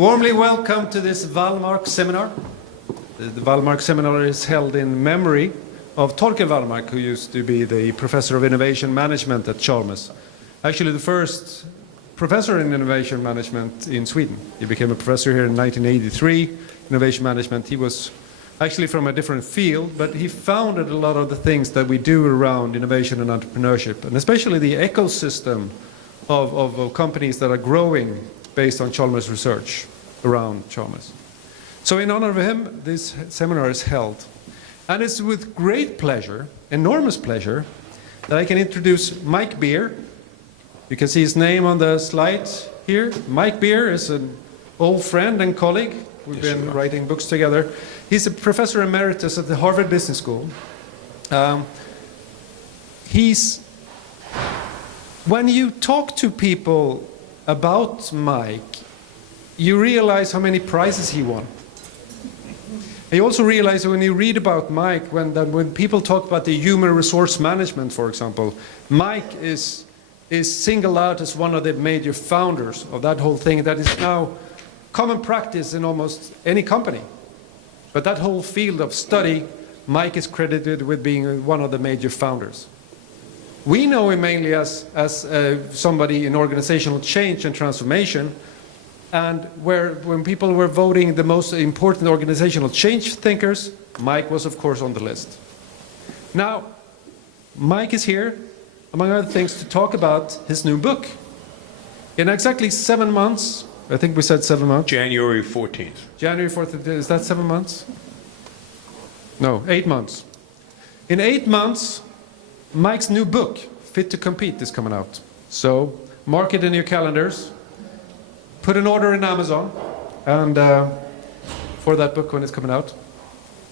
Warmly welcome to this Wallmark seminar. The Wallmark seminar is held in memory of Torkel Wallmark, who used to be the professor of innovation management at Chalmers. Actually, the first professor in innovation management in Sweden. He became a professor here in 1983, innovation management. He was actually from a different field, but he founded a lot of the things that we do around innovation and entrepreneurship, and especially the ecosystem of companies that are growing based on Chalmers research around Chalmers. So in honor of him, this seminar is held. And it's with great pleasure, enormous pleasure, that I can introduce Mike Beer. You can see his name on the slide here. Mike Beer is an old friend and colleague. We've been writing books together. He's a professor emeritus at the Harvard Business School. When you talk to people about Mike, you realize how many prizes he won. And you also realize when you read about Mike, when people talk about the human resource management, for example, Mike is singled out as one of the major founders of that whole thing that is now common practice in almost any company. But that whole field of study, Mike is credited with being one of the major founders. We know him mainly as somebody in organizational change and transformation, and when people were voting the most important organizational change thinkers, Mike was of course on the list. Now, Mike is here, among other things, to talk about his new book. In exactly 7 months, I think we said 7 months. January 14th. January 14th, is that 7 months? No, 8 months. In 8 months, Mike's new book, Fit to Compete, is coming out. So mark it in your calendars. Put an order in Amazon and for that book when it's coming out.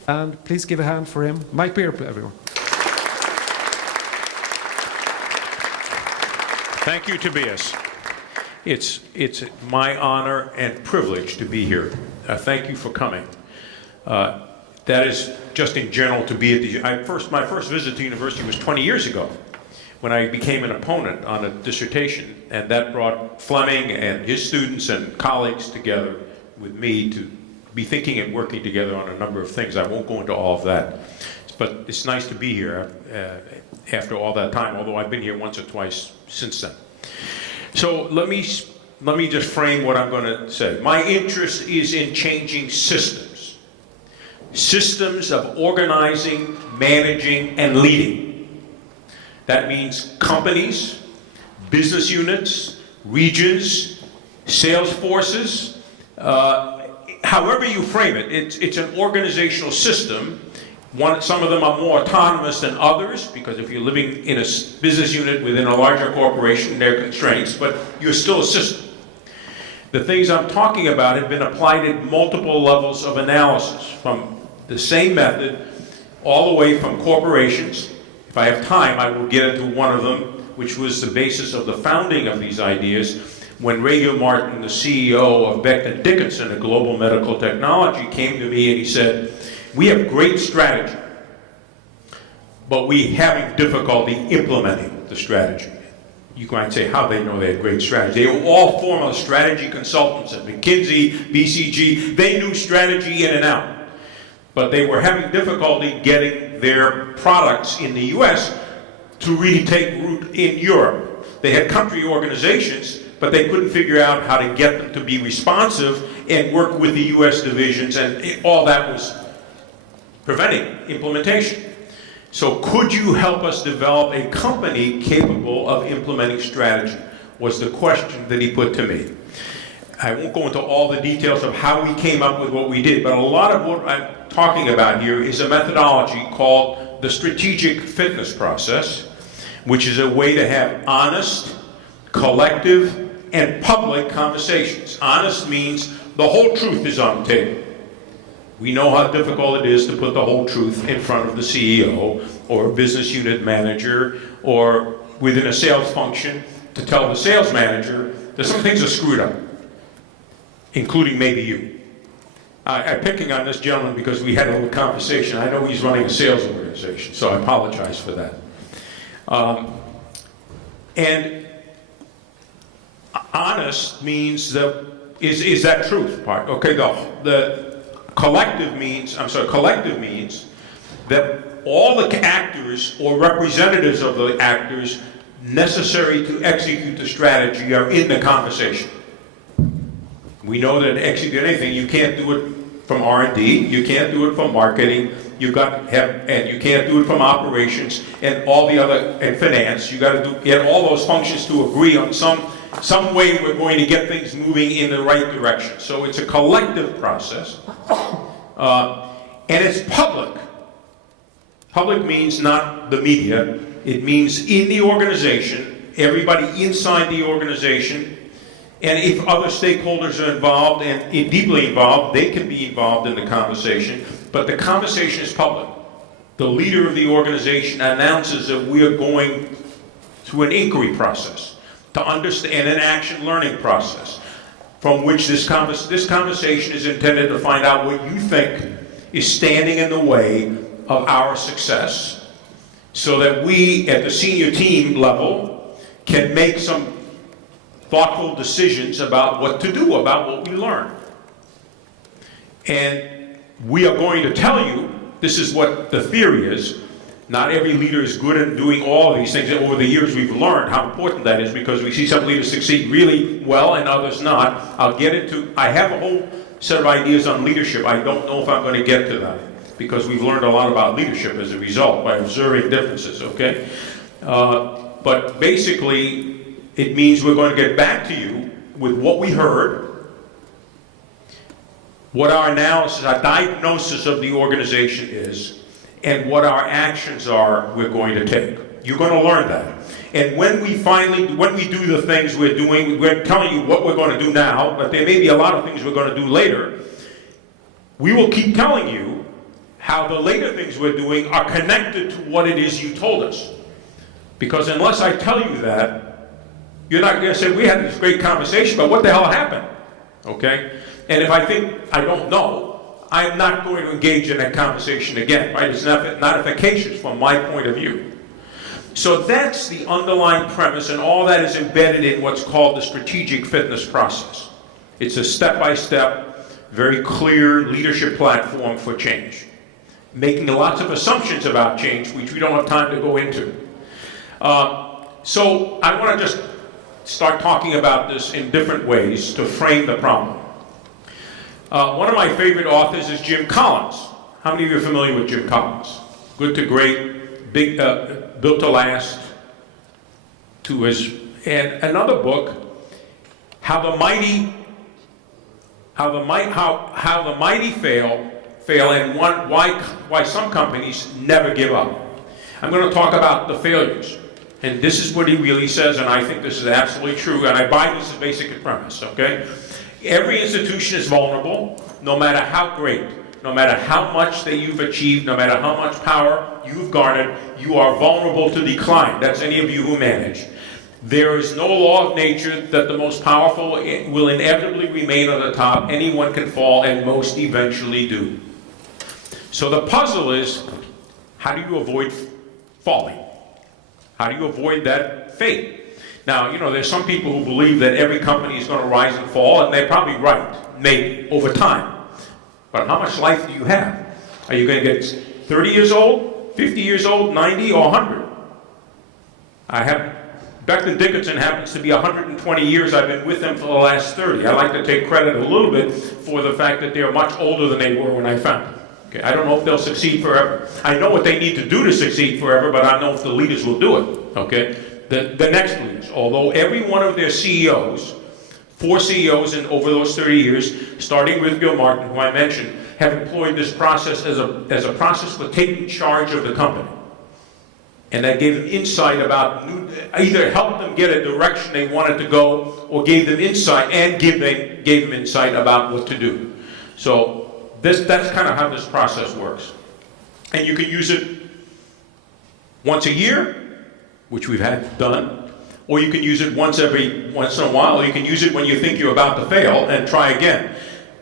And please give a hand for him. Mike Beer, everyone. Thank you, Tobias. It's my honor and privilege to be here. Thank you for coming. That is just in general to be at the... My first visit to university was 20 years ago when I became an opponent on a dissertation, and that brought Fleming and his students and colleagues together with me to be thinking and working together on a number of things. I won't go into all of that, but it's nice to be here after all that time, although I've been here once or twice since then. So let me just frame what I'm going to say. My interest is in changing systems. Systems of organizing, managing, and leading. That means companies, business units, regions, sales forces, however you frame it, it's an organizational system. Some of them are more autonomous than others, because if you're living in a business unit within a larger corporation, there are constraints, but you're still a system. The things I'm talking about have been applied at multiple levels of analysis, from the same method all the way from corporations. If I have time, I will get into one of them, which was the basis of the founding of these ideas, when Reagan Martin, the CEO of Becton Dickinson, a global medical technology, came to me and he said, "We have great strategy, but we're having difficulty implementing the strategy." You might say, how they know they had great strategy? They were all former strategy consultants at McKinsey, BCG. They knew strategy in and out. But they were having difficulty getting their products in the US to really take root in Europe. They had country organizations, but they couldn't figure out how to get them to be responsive and work with the US divisions, and all that was preventing implementation. So could you help us develop a company capable of implementing strategy, was the question that he put to me. I won't go into all the details of how we came up with what we did, but a lot of what I'm talking about here is a methodology called the strategic fitness process, which is a way to have honest, collective, and public conversations. Honest means the whole truth is on the table. We know how difficult it is to put the whole truth in front of the CEO or a business unit manager or within a sales function to tell the sales manager that some things are screwed up, including maybe you. I'm picking on this gentleman because we had a little conversation. I know he's running a sales organization, so I apologize for that. And honest means that is that truth part. Okay, the collective means that all the actors or representatives of the actors necessary to execute the strategy are in the conversation. We know that to execute anything, you can't do it from R&D, you can't do it from marketing, you can't do it from operations and all the other, and finance. You got to get all those functions to agree on some way we're going to get things moving in the right direction. So it's a collective process, and it's public. Public means not the media. It means in the organization, everybody inside the organization, and if other stakeholders are involved and deeply involved, they can be involved in the conversation, but the conversation is public. The leader of the organization announces that we are going through an inquiry process to understand, and an action learning process, from which this conversation is intended to find out what you think is standing in the way of our success, so that we at the senior team level can make some thoughtful decisions about what to do, about what we learn. And we are going to tell you, this is what the theory is. Not every leader is good at doing all of these things. Over the years we've learned how important that is, because we see some leaders succeed really well and others not. I have a whole set of ideas on leadership. I don't know if I'm going to get to that, because we've learned a lot about leadership as a result by observing differences, okay? But basically, it means we're going to get back to you with what we heard, what our analysis, our diagnosis of the organization is, and what our actions are we're going to take. You're going to learn that. And when we do the things we're doing, we're telling you what we're going to do now, but there may be a lot of things we're going to do later. We will keep telling you how the later things we're doing are connected to what it is you told us. Because unless I tell you that, you're not going to say, we had this great conversation, but what the hell happened? Okay? And if I think I don't know, I'm not going to engage in that conversation again, right? It's not efficacious from my point of view. So that's the underlying premise, and all that is embedded in what's called the strategic fitness process. It's a step-by-step, very clear leadership platform for change, making lots of assumptions about change, which we don't have time to go into. So I want to just start talking about this in different ways to frame the problem. One of my favorite authors is Jim Collins. How many of you are familiar with Jim Collins? Good to great, big, built to last. And another book, How the Mighty Fail, and why some companies never give up. I'm going to talk about the failures. And this is what he really says, and I think this is absolutely true, and I buy this as basic premise, okay? Every institution is vulnerable, no matter how great, no matter how much that you've achieved, no matter how much power you've garnered, you are vulnerable to decline. That's any of you who manage. There is no law of nature that the most powerful will inevitably remain on the top. Anyone can fall, and most eventually do. So the puzzle is, how do you avoid falling? How do you avoid that fate? Now, you know, there's some people who believe that every company is going to rise and fall, and they're probably right, maybe, over time. But how much life do you have? Are you going to get 30 years old, 50 years old, 90, or 100? Becton Dickinson happens to be 120 years. I've been with them for the last 30. I like to take credit a little bit for the fact that they're much older than they were when I found them. Okay, I don't know if they'll succeed forever. I know what they need to do to succeed forever, but I don't know if the leaders will do it. Okay, the next leaders, although every one of their CEOs, 4 CEOs in over those 30 years, starting with Bill Martin, who I mentioned, have employed this process as a process for taking charge of the company. And that gave them insight about, either helped them get a direction they wanted to go, or gave them insight and gave them insight about what to do. So that's kind of how this process works. And you can use it once a year, which we've had done, or you can use it once in a while, or you can use it when you think you're about to fail and try again.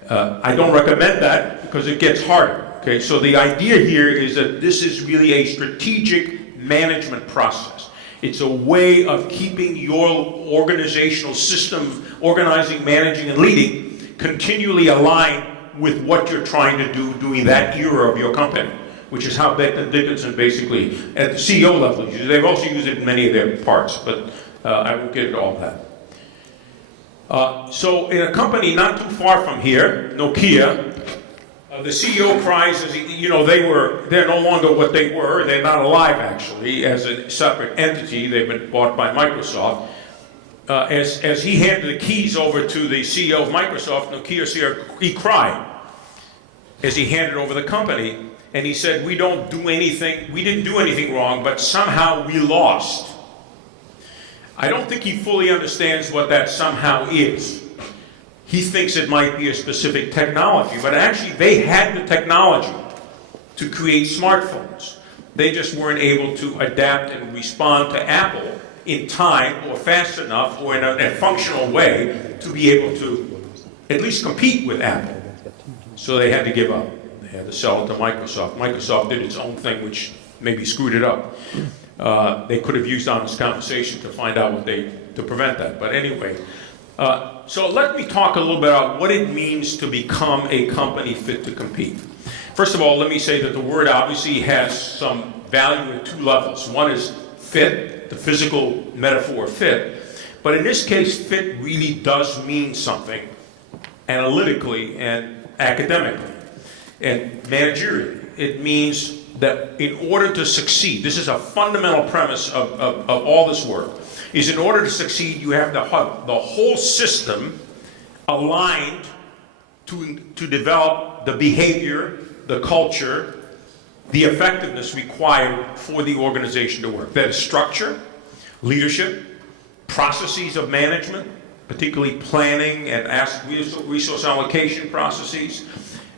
I don't recommend that because it gets harder. Okay, so the idea here is that this is really a strategic management process. It's a way of keeping your organizational system, organizing, managing, and leading, continually aligned with what you're trying to do during that era of your company, which is how Becton Dickinson basically, at the CEO level, uses it. They've also used it in many of their parts, but I won't get into all that. So in a company not too far from here, Nokia, the CEO cries, as you know, they're no longer what they were. They're not alive, actually, as a separate entity. They've been bought by Microsoft. As he handed the keys over to the CEO of Microsoft, Nokia CEO, he cried as he handed over the company, and he said, we didn't do anything wrong, but somehow we lost. I don't think he fully understands what that somehow is. He thinks it might be a specific technology, but actually they had the technology to create smartphones. They just weren't able to adapt and respond to Apple in time or fast enough or in a functional way to be able to at least compete with Apple. So they had to give up. They had to sell it to Microsoft. Microsoft did its own thing, which maybe screwed it up. They could have used on this conversation to find out to prevent that. But anyway, so let me talk a little bit about what it means to become a company fit to compete. First of all, let me say that the word obviously has some value at two levels. One is fit, the physical metaphor of fit. But in this case, fit really does mean something analytically and academically and managerially. It means that in order to succeed, this is a fundamental premise of all this work, is in order to succeed, you have to have the whole system aligned to develop the behavior, the culture, the effectiveness required for the organization to work. That is structure, leadership, processes of management, particularly planning and resource allocation processes.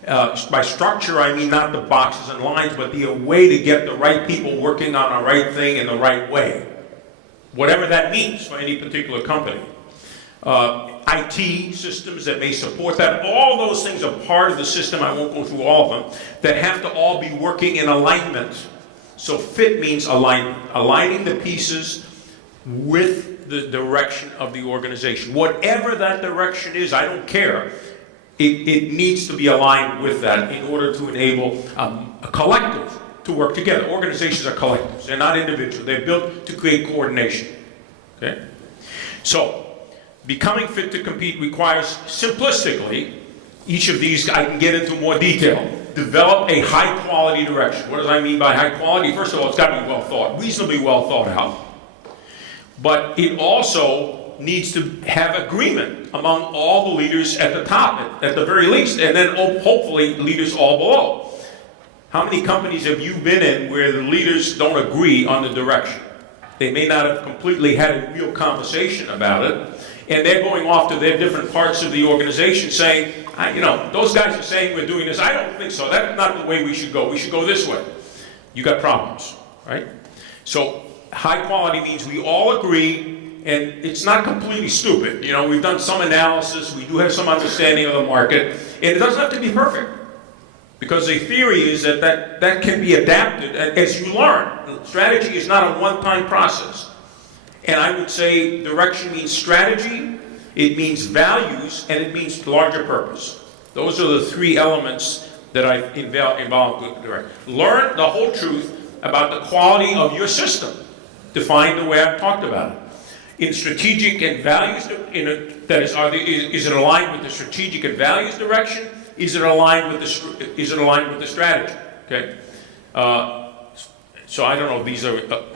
By structure, I mean not the boxes and lines, but the way to get the right people working on the right thing in the right way. Whatever that means for any particular company. IT systems that may support that, all those things are part of the system, I won't go through all of them, that have to all be working in alignment. So fit means alignment, aligning the pieces with the direction of the organization. Whatever that direction is, I don't care. It needs to be aligned with that in order to enable a collective to work together. Organizations are collectives. They're not individual. They're built to create coordination. Okay? So, becoming fit to compete requires, simplistically, each of these I can get into more detail. Develop a high-quality direction. What do I mean by high quality? First of all, it's got to be well thought, reasonably well thought out. But it also needs to have agreement among all the leaders at the top, at the very least, and then hopefully leaders all below. How many companies have you been in where the leaders don't agree on the direction? They may not have completely had a real conversation about it, and they're going off to their different parts of the organization saying, those guys are saying we're doing this. I don't think so. That's not the way we should go. We should go this way. You got problems, right? So high quality means we all agree. And it's not completely stupid. We've done some analysis, we do have some understanding of the market, and it doesn't have to be perfect. Because the theory is that can be adapted as you learn. Strategy is not a one-time process. And I would say direction means strategy, it means values, and it means larger purpose. Those are the three elements that I involve with direction. Learn the whole truth about the quality of your system, defined the way I've talked about it. In strategic and values, is it aligned with the strategic and values direction? Is it aligned with the strategy? Okay. So I don't know.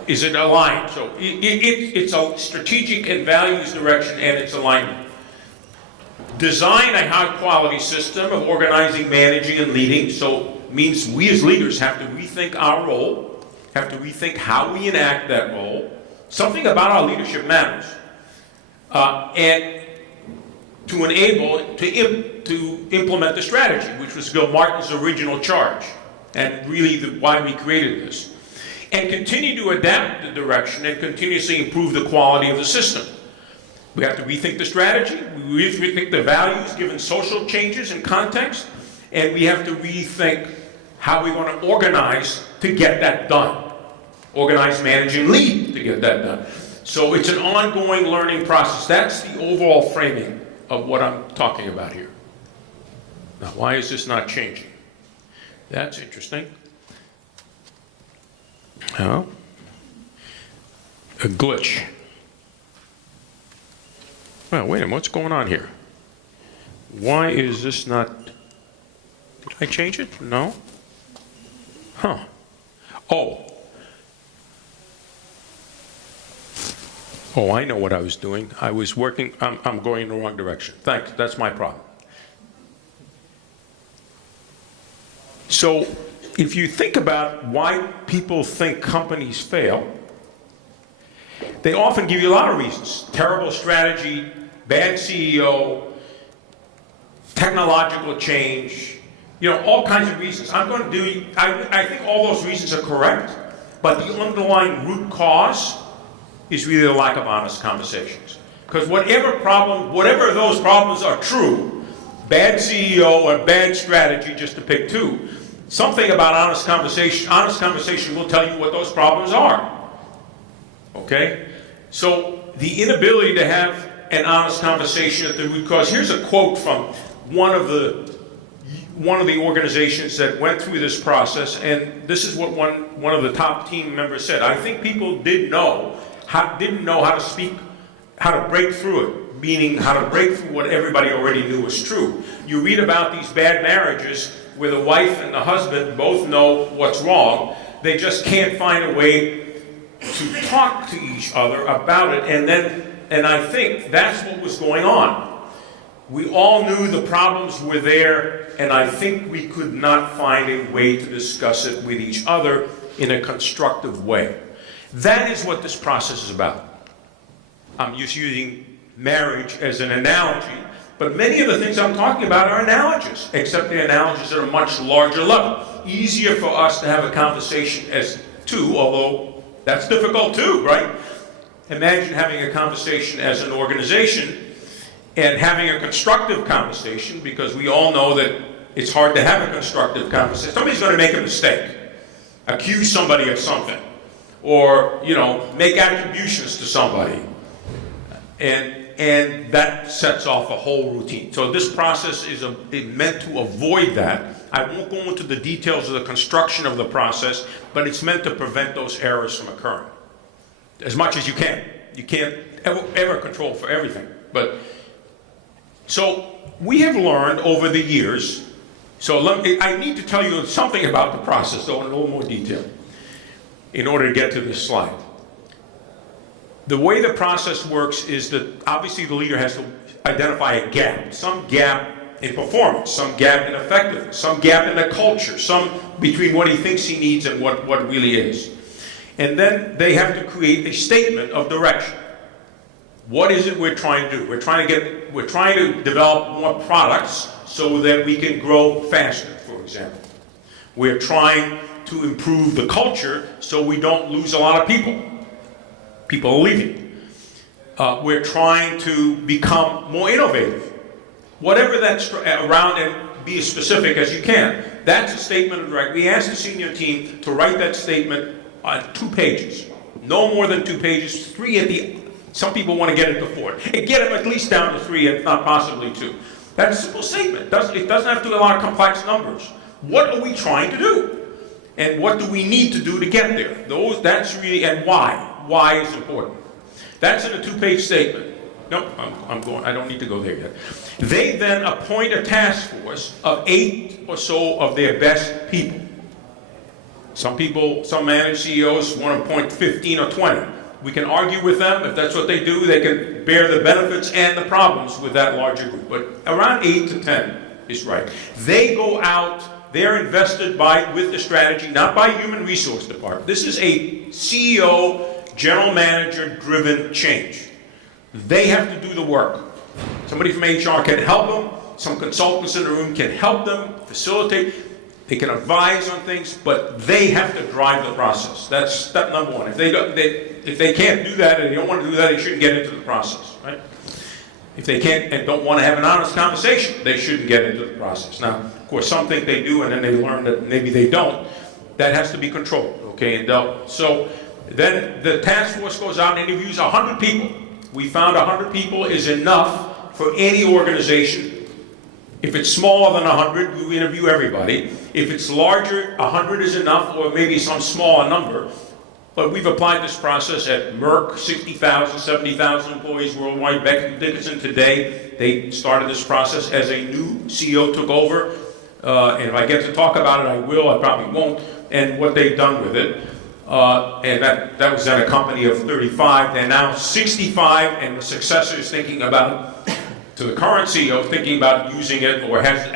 Is it aligned? So it's a strategic and values direction, and it's alignment. Design a high-quality system of organizing, managing, and leading. So it means we as leaders have to rethink our role, have to rethink how we enact that role. Something about our leadership matters. And to enable, to implement the strategy, which was Bill Martin's original charge, and really why we created this. And continue to adapt the direction and continuously improve the quality of the system. We have to rethink the strategy, we rethink the values given social changes and context, and we have to rethink how we're going to organize to get that done. Organize, manage, and lead to to get that done. So it's an ongoing learning process. That's the overall framing of what I'm talking about here. Now, why is this not changing? That's interesting. Oh, a glitch. Well, wait a minute, what's going on here? Why is this not, did I change it? No? Huh. Oh. Oh, I know what I was doing. I was working, I'm going in the wrong direction. Thanks, that's my problem. So, if you think about why people think companies fail, they often give you a lot of reasons. Terrible strategy, bad CEO, technological change, all kinds of reasons. I think all those reasons are correct, but the underlying root cause is really the lack of honest conversations. Because whatever of those problems are true, bad CEO or bad strategy, just to pick two, something about honest conversation will tell you what those problems are. Okay? So the inability to have an honest conversation at the root cause. Here's a quote from one of the organizations that went through this process, and this is what one of the top team members said. I think people didn't know how to speak, how to break through it, meaning how to break through what everybody already knew was true. You read about these bad marriages where the wife and the husband both know what's wrong. They just can't find a way to talk to each other about it, and I think that's what was going on. We all knew the problems were there, and I think we could not find a way to discuss it with each other in a constructive way. That is what this process is about. I'm just using marriage as an analogy, but many of the things I'm talking about are analogous, except they're analogies at a much larger level. Easier for us to have a conversation as two, although that's difficult too, right? Imagine having a conversation as an organization and having a constructive conversation, because we all know that it's hard to have a constructive conversation. Somebody's going to make a mistake, accuse somebody of something, or make attributions to somebody, and that sets off a whole routine. So this process is meant to avoid that. I won't go into the details of the construction of the process, but it's meant to prevent those errors from occurring as much as you can. You can't ever control for everything, but so we have learned over the years. So I need to tell you something about the process, though, in a little more detail, in order to get to this slide. The way the process works is that obviously the leader has to identify a gap, some gap in performance, some gap in effectiveness, some gap in the culture, some between what he thinks he needs and what really is. And then they have to create a statement of direction. What is it we're trying to do? We're trying to develop more products so that we can grow faster, for example. We're trying to improve the culture so we don't lose a lot of people. People are leaving. We're trying to become more innovative. Whatever that's around, and be as specific as you can. That's a statement of direction. We asked the senior team to write that statement on 2 pages. No more than 2 pages, 3 at the some people want to get it to 4. And get them at least down to 3, if not possibly 2. That's a simple statement. It doesn't have to do a lot of complex numbers. What are we trying to do? And what do we need to do to get there? That's really, and why. Why is important. That's in a 2-page statement. Nope, I don't need to go there yet. They then appoint a task force of 8 or so of their best people. Some managed CEOs want to appoint 15 or 20. We can argue with them. If that's what they do, they can bear the benefits and the problems with that larger group. But around 8 to 10 is right. They go out, they're invested with the strategy, not by human resource department. This is a CEO, general manager driven change. They have to do the work. Somebody from HR can help them. Some consultants in the room can help them, facilitate. They can advise on things, but they have to drive the process. That's step number 1. If they can't do that and they don't want to do that, they shouldn't get into the process, right? If they can't and don't want to have an honest conversation, they shouldn't get into the process. Now, of course, some think they do, and then they learn that maybe they don't. That has to be controlled, okay, and dealt with. So Then the task force goes out and interviews 100 people. We found 100 people is enough for any organization. If it's smaller than 100, you interview everybody. If it's larger, 100 is enough, or maybe some smaller number. But we've applied this process at Merck, 60,000, 70,000 employees worldwide. Beck Dickinson today, they started this process as a new CEO took over. And if I get to talk about it, I will, I probably won't, and what they've done with it. And that was at a company of 35. They're now 65, and the successor is thinking about, to the current CEO, thinking about using it, or has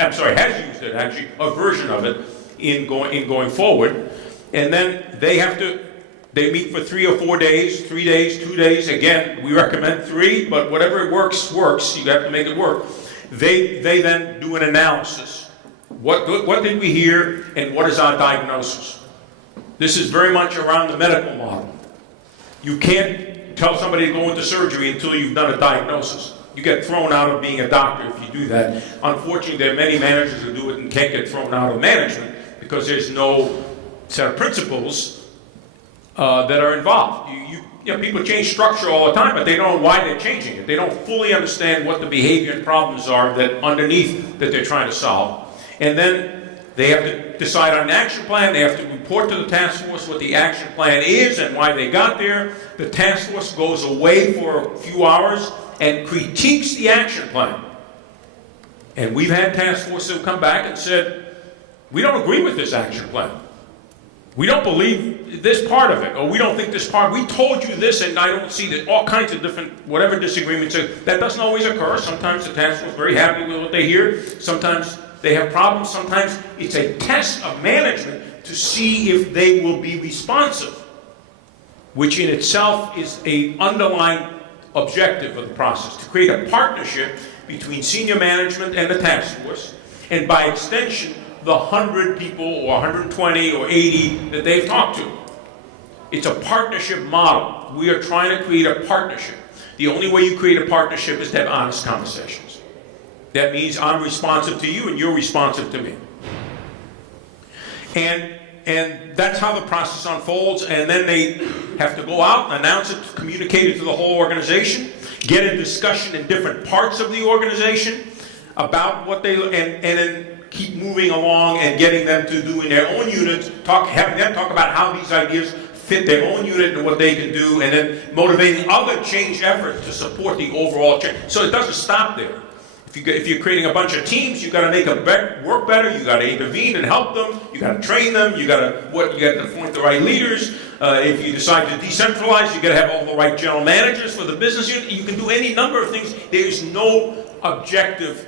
used it actually, a version of it in going forward. And then they meet for 3 or 4 days, 3 days, 2 days. Again, we recommend 3, but whatever works. You have to make it work. They then do an analysis. What did we hear, and what is our diagnosis? This is very much around the medical model. You can't tell somebody to go into surgery until you've done a diagnosis. You get thrown out of being a doctor if you do that. Unfortunately, there are many managers who do it and can't get thrown out of management because there's no set of principles that are involved. You know, people change structure all the time, but they don't know why they're changing it. They don't fully understand what the behavior and problems are that underneath that they're trying to solve. And then they have to decide on an action plan. They have to report to the task force what the action plan is and why they got there. The task force goes away for a few hours and critiques the action plan. And we've had task forces who come back and said, we don't agree with this action plan. We don't believe this part of it, or we don't think this part, we told you this and I don't see that, all kinds of different, whatever disagreements. That doesn't always occur. Sometimes the task force is very happy with what they hear. Sometimes they have problems. Sometimes it's a test of management to see if they will be responsive, which in itself is an underlying objective of the process, to create a partnership between senior management and the task force, and by extension, the 100 people or 120 or 80 that they've talked to. It's a partnership model. We are trying to create a partnership. The only way you create a partnership is to have honest conversations. That means I'm responsive to you and you're responsive to me. And that's how the process unfolds, and then they have to go out and announce it, communicate it to the whole organization, get a discussion in different parts of the organization about what they, and then keep moving along and getting them to do in their own units, having them talk about how these ideas fit their own unit and what they can do, and then motivating other change efforts to support the overall change. So it doesn't stop there. If you're creating a bunch of teams, you've got to make them work better. You've got to intervene and help them. You've got to train them. You've got to appoint the right leaders. If you decide to decentralize, you've got to have all the right general managers for the business unit. You can do any number of things. There's no objective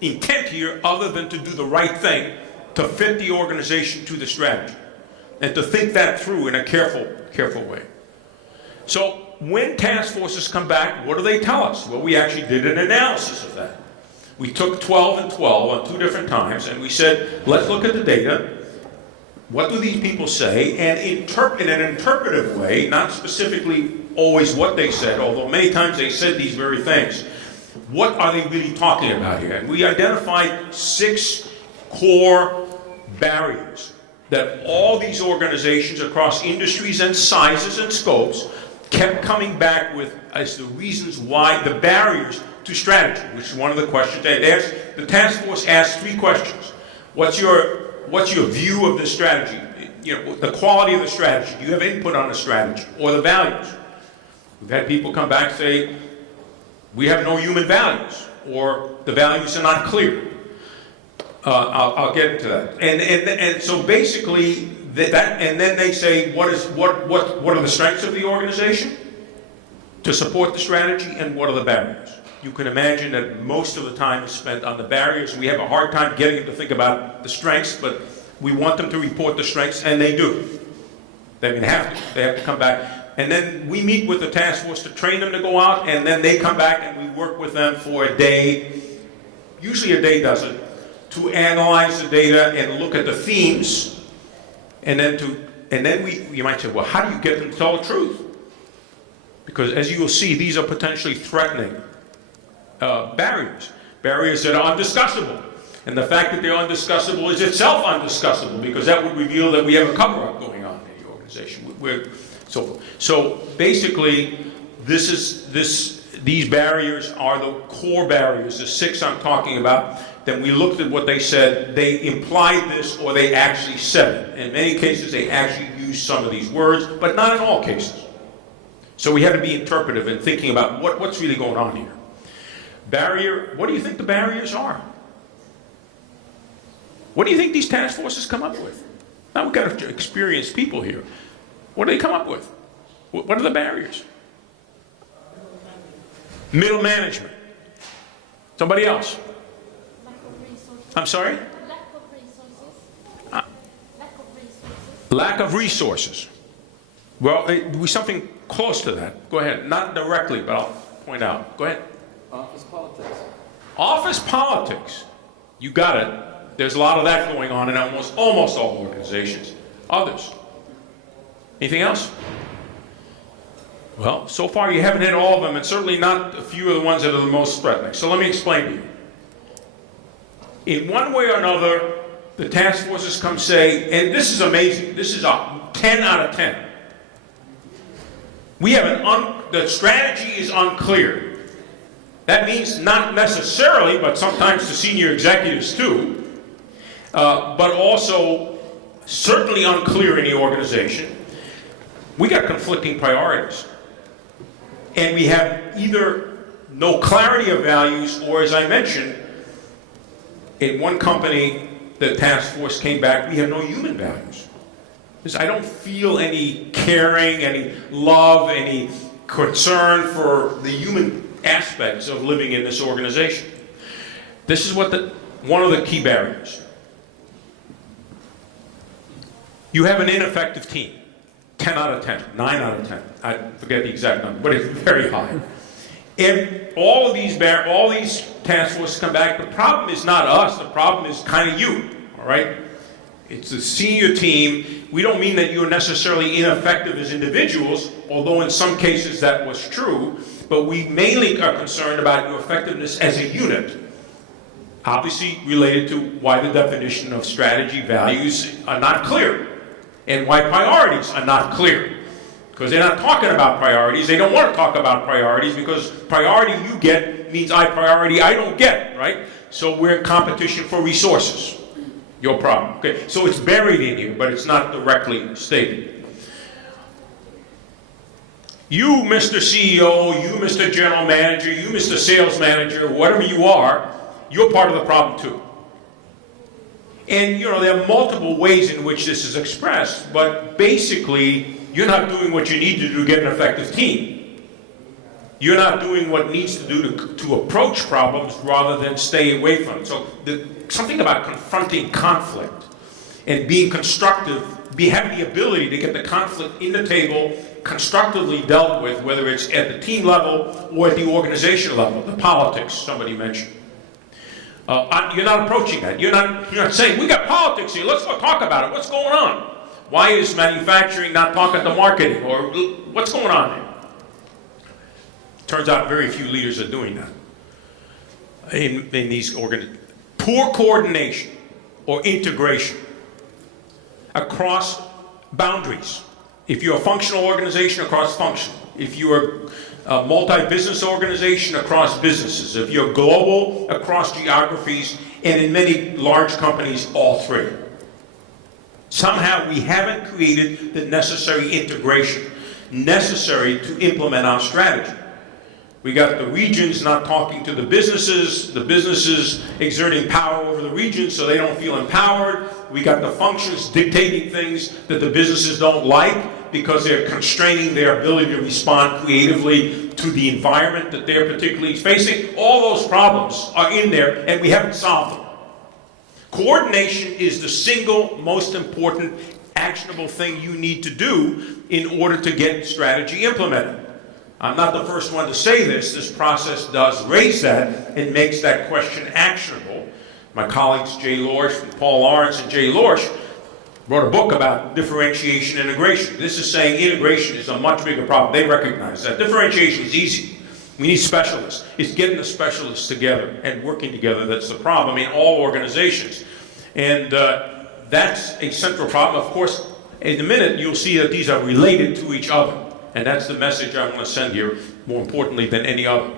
intent here other than to do the right thing to fit the organization to the strategy and to think that through in a careful way. So when task forces come back, what do they tell us? Well, we actually did an analysis of that. We took 12 and 12 on 2 different times, and we said, let's look at the data. What do these people say? And in an interpretive way, not specifically always what they said, although many times they said these very things. What are they really talking about here? And we identified 6 core barriers that all these organizations across industries and sizes and scopes kept coming back with as the reasons why, the barriers to strategy, which is one of the questions they asked. The task force asked 3 questions. What's your view of the strategy? You know, the quality of the strategy. Do you have input on the strategy? Or the values? We've had people come back and say, we have no human values, or the values are not clear. I'll get into that. And so basically, and then they say, what are the strengths of the organization to support the strategy, and what are the barriers? You can imagine that most of the time is spent on the barriers. We have a hard time getting them to think about the strengths, but we want them to report the strengths, and they do. They're going to have to. They have to come back. And then we meet with the task force to train them to go out, and then they come back and we work with them for a day, usually a day does it, to analyze the data and look at the themes, and then you might say, well, how do you get them to tell the truth? Because as you will see, these are potentially threatening barriers that are undiscussable. And the fact that they're undiscussable is itself undiscussable, because that would reveal that we have a cover-up going on in the organization. So basically, these barriers are the core barriers, the 6 I'm talking about. Then we looked at what they said. They implied this, or they actually said it. In many cases, they actually used some of these words, but not in all cases. So we had to be interpretive in thinking about what's really going on here. Barrier, what do you think the barriers are? What do you think these task forces come up with? Now we've got experienced people here. What do they come up with? What are the barriers? Middle management. Somebody else? Lack of resources. I'm sorry? Lack of resources. Lack of resources. Lack of resources. Well, it was something close to that. Go ahead. Not directly, but I'll point out. Go ahead. Office politics. Office politics. You got it. There's a lot of that going on in almost all organizations. Others. Anything else? Well, so far you haven't hit all of them, and certainly not a few of the ones that are the most threatening. So let me explain to you. In one way or another, the task forces come say, and this is amazing, this is a 10 out of 10. We have the strategy is unclear. That means not necessarily, but sometimes to senior executives too, but also certainly unclear in the organization. We got conflicting priorities. And we have either no clarity of values, or as I mentioned, in one company, the task force came back, we have no human values. Because I don't feel any caring, any love, any concern for the human aspects of living in this organization. This is one of the key barriers. You have an ineffective team. 10 out of 10, 9 out of 10. I forget the exact number, but it's very high. And all these task forces come back. The problem is not us. The problem is kind of you, all right? It's the senior team. We don't mean that you're necessarily ineffective as individuals, although in some cases that was true, but we mainly are concerned about your effectiveness as a unit. Obviously related to why the definition of strategy values are not clear, and why priorities are not clear. Because they're not talking about priorities. They don't want to talk about priorities, because priority you get means priority I don't get, right? So we're in competition for resources. Your problem. Okay, so it's buried in here, but it's not directly stated. You, Mr. CEO, you, Mr. General Manager, you, Mr. Sales Manager, whatever you are, you're part of the problem too. And there are multiple ways in which this is expressed, but basically, you're not doing what you need to do to get an effective team. You're not doing what needs to do to approach problems rather than stay away from it. So something about confronting conflict and being constructive, having the ability to get the conflict in the table, constructively dealt with, whether it's at the team level or at the organization level, the politics somebody mentioned. You're not approaching that. You're not saying, we got politics here, let's go talk about it. What's going on? Why is manufacturing not talking to marketing? Or what's going on there? Turns out very few leaders are doing that. In these organizations. Poor coordination or integration across boundaries. If you're a functional organization, across functional. If you're a multi-business organization, across businesses. If you're global, across geographies, and in many large companies, all three. Somehow we haven't created the necessary integration necessary to implement our strategy. We got the regions not talking to the businesses exerting power over the regions so they don't feel empowered. We got the functions dictating things that the businesses don't like because they're constraining their ability to respond creatively to the environment that they're particularly facing. All those problems are in there, and we haven't solved them. Coordination is the single most important actionable thing you need to do in order to get strategy implemented. I'm not the first one to say this. This process does raise that and makes that question actionable. My colleagues Jay Lorsch, Paul Lawrence, and Jay Lorsch wrote a book about differentiation and integration. This is saying integration is a much bigger problem. They recognize that. Differentiation is easy. We need specialists. It's getting the specialists together and working together that's the problem in all organizations. And that's a central problem. Of course, In a minute, you'll see that these are related to each other. And that's the message I want to send here, more importantly than any other.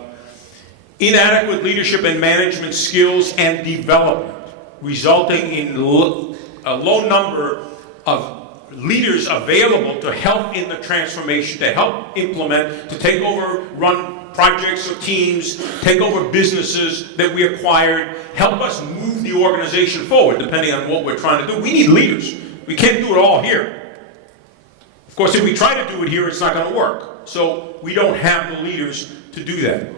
Inadequate leadership and management skills and development, resulting in a low number of leaders available to help in the transformation, to help implement, to take over, run projects or teams, take over businesses that we acquired, help us move the organization forward, depending on what we're trying to do. We need leaders. We can't do it all here. Of course, if we try to do it here, it's not going to work. So we don't have the leaders to do that.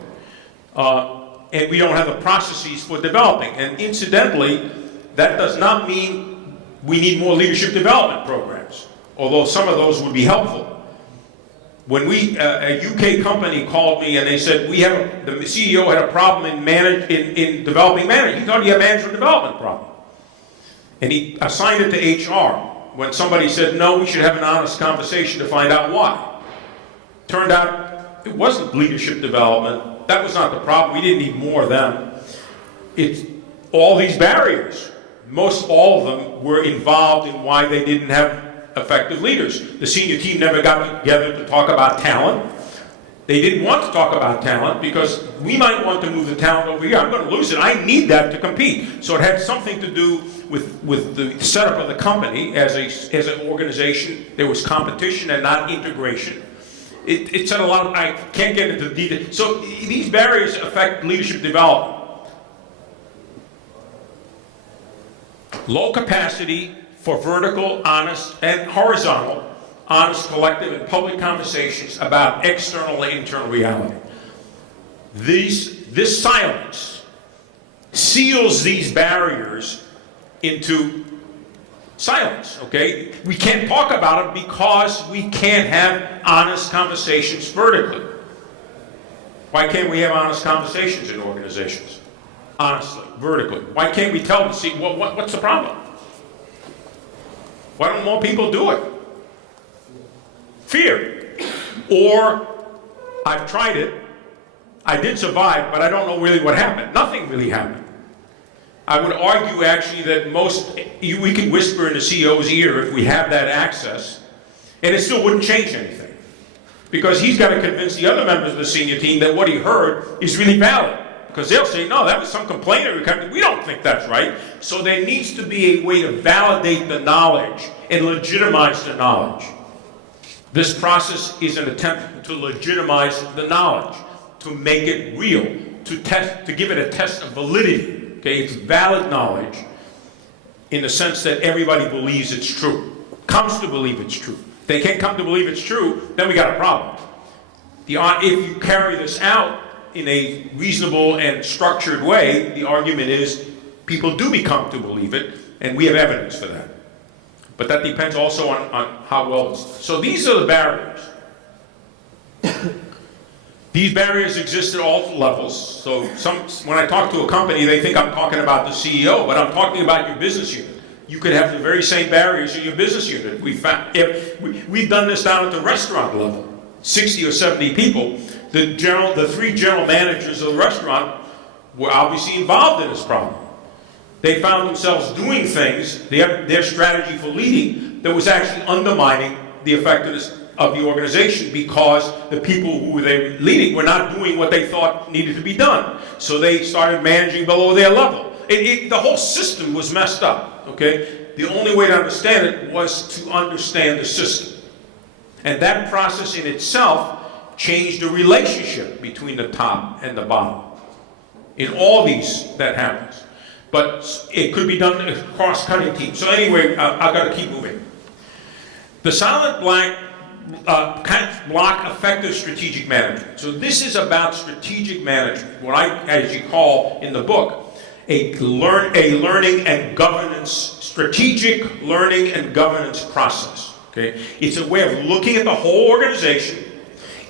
And we don't have the processes for developing. And incidentally, that does not mean we need more leadership development programs, although some of those would be helpful. When a UK company called me and they said, the CEO had a problem in developing management. He thought he had a management development problem. And he assigned it to HR. When somebody said, no, we should have an honest conversation to find out why. Turned out it wasn't leadership development. That was not the problem. We didn't need more of them. It's all these barriers. Most all of them were involved in why they didn't have effective leaders. The senior team never got together to talk about talent. They didn't want to talk about talent because we might want to move the talent over here. I'm going to lose it. I need that to compete. So it had something to do with the setup of the company as an organization. There was competition and not integration. It said a lot of, I can't get into the detail. So these barriers affect leadership development. Low capacity for vertical, honest, and horizontal, honest, collective, and public conversations about external and internal reality. This silence seals these barriers into silence, okay? We can't talk about it because we can't have honest conversations vertically. Why can't we have honest conversations in organizations? Honestly, vertically. Why can't we tell them, see, what's the problem? Why don't more people do it? Fear. Or, I've tried it, I did survive, but I don't know really what happened. Nothing really happened. I would argue actually that we can whisper in the CEO's ear if we have that access, and it still wouldn't change anything. Because he's got to convince the other members of the senior team that what he heard is really valid. Because they'll say, no, that was some complainer. We don't think that's right. So there needs to be a way to validate the knowledge and legitimize the knowledge. This process is an attempt to legitimize the knowledge, to make it real, to give it a test of validity. Okay, it's valid knowledge in the sense that everybody believes it's true, comes to believe it's true. If they can't come to believe it's true, then we got a problem. If you carry this out in a reasonable and structured way, the argument is people do become to believe it, and we have evidence for that. But that depends also on how well it's... So these are the barriers. These barriers exist at all levels. So when I talk to a company, they think I'm talking about the CEO, but I'm talking about your business unit. You could have the very same barriers in your business unit. We've done this down at the restaurant level. 60 or 70 people. The three general managers of the restaurant were obviously involved in this problem. They found themselves doing things, their strategy for leading, that was actually undermining the effectiveness of the organization because the people who they were leading were not doing what they thought needed to be done. So they started managing below their level. The whole system was messed up, okay? The only way to understand it was to understand the system. And that process in itself changed the relationship between the top and the bottom. In all these, that happens. But it could be done as a cross-cutting team. So anyway, I've got to keep moving. The silent block effective strategic management. So this is about strategic management, what I, as you call in the book, a learning and governance, strategic learning and governance process. Okay? It's a way of looking at the whole organization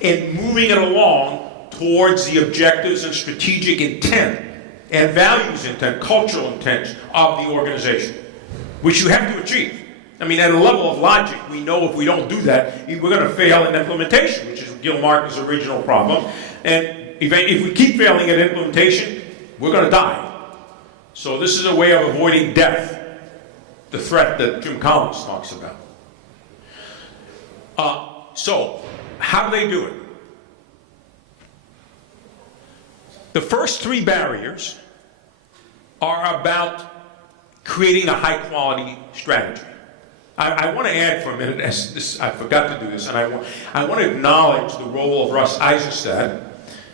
and moving it along towards the objectives and strategic intent and values intent, cultural intent of the organization, which you have to achieve. I mean, at a level of logic, we know if we don't do that, we're going to fail in implementation, which is Gil Martin's original problem. And if we keep failing at implementation, we're going to die. So this is a way of avoiding death, the threat that Jim Collins talks about. So, how do they do it? The first three barriers are about creating a high-quality strategy. I want to add for a minute, I forgot to do this, and I want to acknowledge the role of Russ Eisenstadt,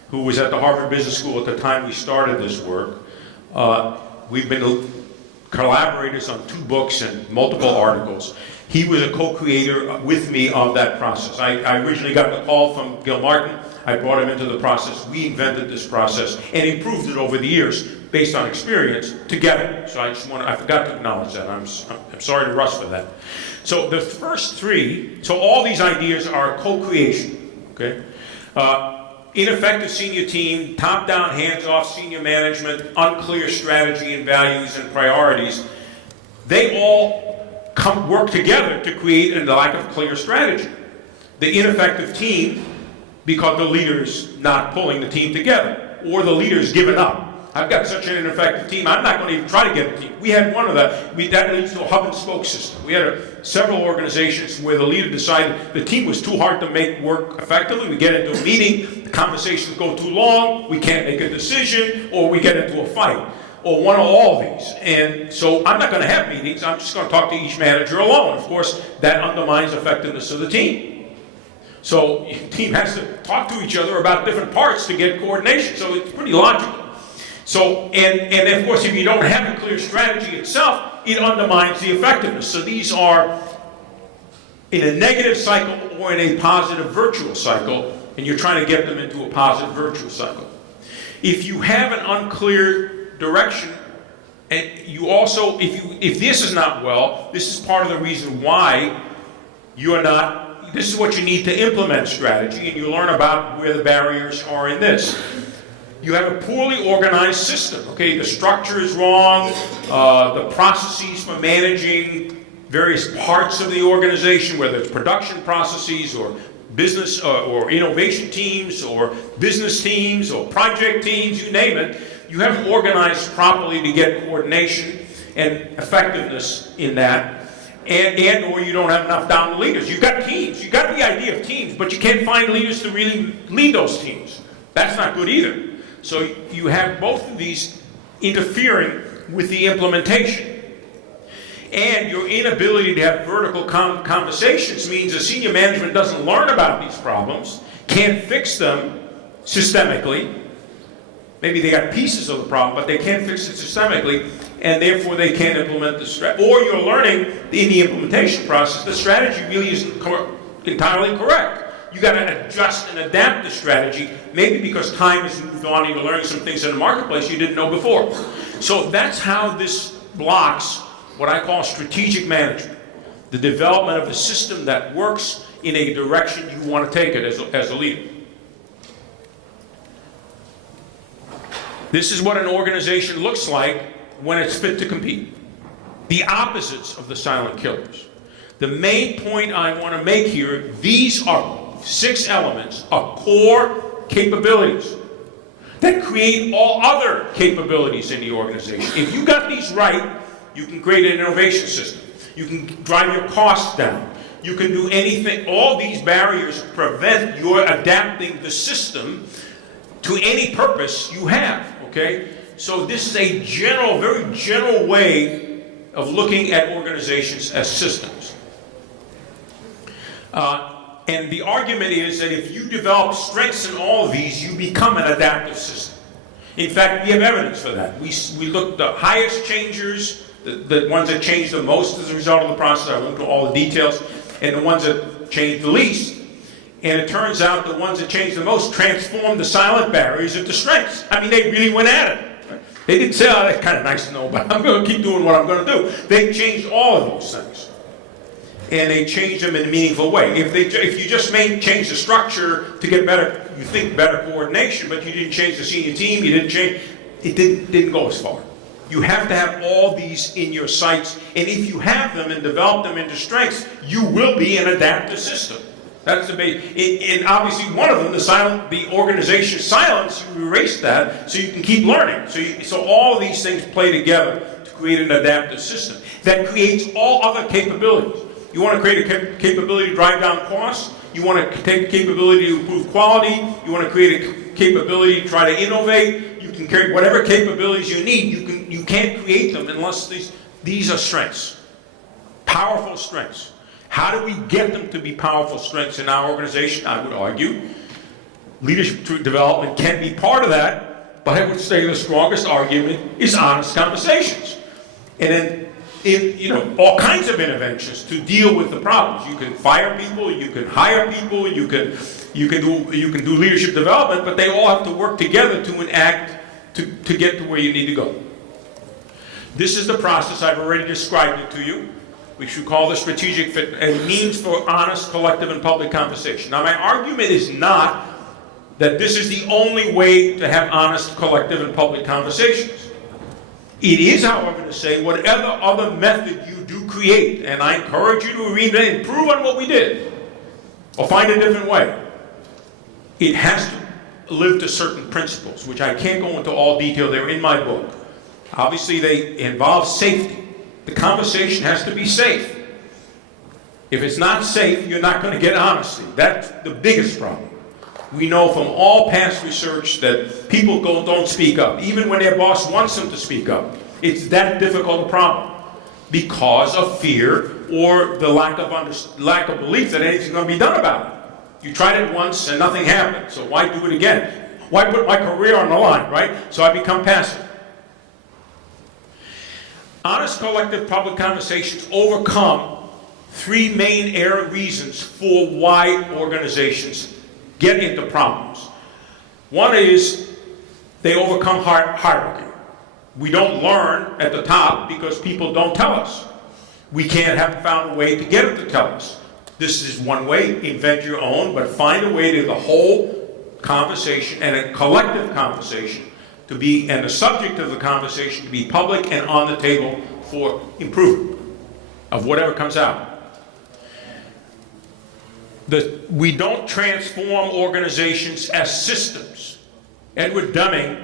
who was at the Harvard Business School at the time we started this work. We've been collaborators on 2 books and multiple articles. He was a co-creator with me of that process. I originally got the call from Gil Martin. I brought him into the process. We invented this process and improved it over the years based on experience together. So I forgot to acknowledge that. I'm sorry to Russ for that. So the first 3, so all these ideas are co-creation, okay? Ineffective senior team, top-down, hands-off senior management, unclear strategy and values and priorities. They all work together to create a lack of clear strategy. The ineffective team, because the leader's not pulling the team together, or the leader's given up. I've got such an ineffective team, I'm not going to even try to get a team. We had one of that leads to a hub and spoke system. We had several organizations where the leader decided the team was too hard to make work effectively. We get into a meeting, the conversations go too long, we can't make a decision, or we get into a fight, or one of all of these. And so I'm not going to have meetings, I'm just going to talk to each manager alone. Of course, that undermines the effectiveness of the team. So the team has to talk to each other about different parts to get coordination, so it's pretty logical. So, and of course, if you don't have a clear strategy itself, it undermines the effectiveness. So these are in a negative cycle or in a positive virtuous cycle, and you're trying to get them into a positive virtuous cycle. If you have an unclear direction, and you also, if this is not well, this is part of the reason why you are not, this is what you need to implement strategy, and you learn about where the barriers are in this. You have a poorly organized system, okay? The structure is wrong, the processes for managing various parts of the organization, whether it's production processes or business or innovation teams or business teams or project teams, you name it, you haven't organized properly to get coordination and effectiveness in that, and or you don't have enough down leaders. You've got teams, you've got the idea of teams, but you can't find leaders to really lead those teams. That's not good either. So you have both of these interfering with the implementation. And your inability to have vertical conversations means the senior management doesn't learn about these problems, can't fix them systemically. Maybe they got pieces of the problem, but they can't fix it systemically, and therefore they can't implement the strategy. Or you're learning in the implementation process, the strategy really isn't entirely correct. You got to adjust and adapt the strategy, maybe because time has moved on and you're learning some things in the marketplace you didn't know before. So that's how this blocks what I call strategic management, the development of a system that works in a direction you want to take it as a leader. This is what an organization looks like when it's fit to compete. The opposites of the silent killers. The main point I want to make here, these are 6 elements of core capabilities that create all other capabilities in the organization. If you got these right, you can create an innovation system. You can drive your costs down. You can do anything. All these barriers prevent your adapting the system to any purpose you have, okay? So this is a general, very general way of looking at organizations as systems. And the argument is that if you develop strengths in all of these, you become an adaptive system. In fact, we have evidence for that. We looked at the highest changers, the ones that changed the most as a result of the process. I won't go into all the details. And the ones that changed the least. And it turns out the ones that changed the most transformed the silent barriers into strengths. I mean, they really went at it. Right? They didn't say, oh, that's kind of nice to know, but I'm going to keep doing what I'm going to do. They changed all of those things. And they change them in a meaningful way. If you just change the structure to get better, you think better coordination, but you didn't change the senior team, you didn't change, it didn't go as far. You have to have all these in your sights, and if you have them and develop them into strengths, you will be an adaptive system. That's the base. And obviously one of them, the organization silence, you erase that so you can keep learning. So all these things play together to create an adaptive system that creates all other capabilities. You want to create a capability to drive down costs. You want to take capability to improve quality. You want to create a capability to try to innovate. You can create whatever capabilities you need. You can't create them unless these are strengths, powerful strengths. How do we get them to be powerful strengths in our organization? I would argue leadership development can be part of that, but I would say the strongest argument is honest conversations. And then all kinds of interventions to deal with the problems. You can fire people, you can hire people, you can do leadership development, but they all have to work together to enact to get to where you need to go. This is the process. I've already described it to you. We should call the strategic fit and means for honest, collective, and public conversation. Now, my argument is not that this is the only way to have honest, collective, and public conversations. It is, however, to say whatever other method you do create, and I encourage you to reinvent, improve on what we did, or find a different way, it has to live to certain principles, which I can't go into all detail. They're in my book. Obviously, they involve safety. The conversation has to be safe. If it's not safe, you're not going to get honesty. That's the biggest problem. We know from all past research that people don't speak up, even when their boss wants them to speak up. It's that difficult a problem because of fear or the lack of belief that anything's going to be done about it. You tried it once and nothing happened, so why do it again? Why put my career on the line, right? So I become passive. Honest collective public conversations overcome three main reasons for why organizations get into problems. One is they overcome hierarchy. We don't learn at the top because people don't tell us. We haven't found a way to get them to tell us. This is one way, invent your own, but find a way to the whole conversation and a collective conversation to be, and the subject of the conversation to be public and on the table for improvement of whatever comes out. We don't transform organizations as systems. Edward Deming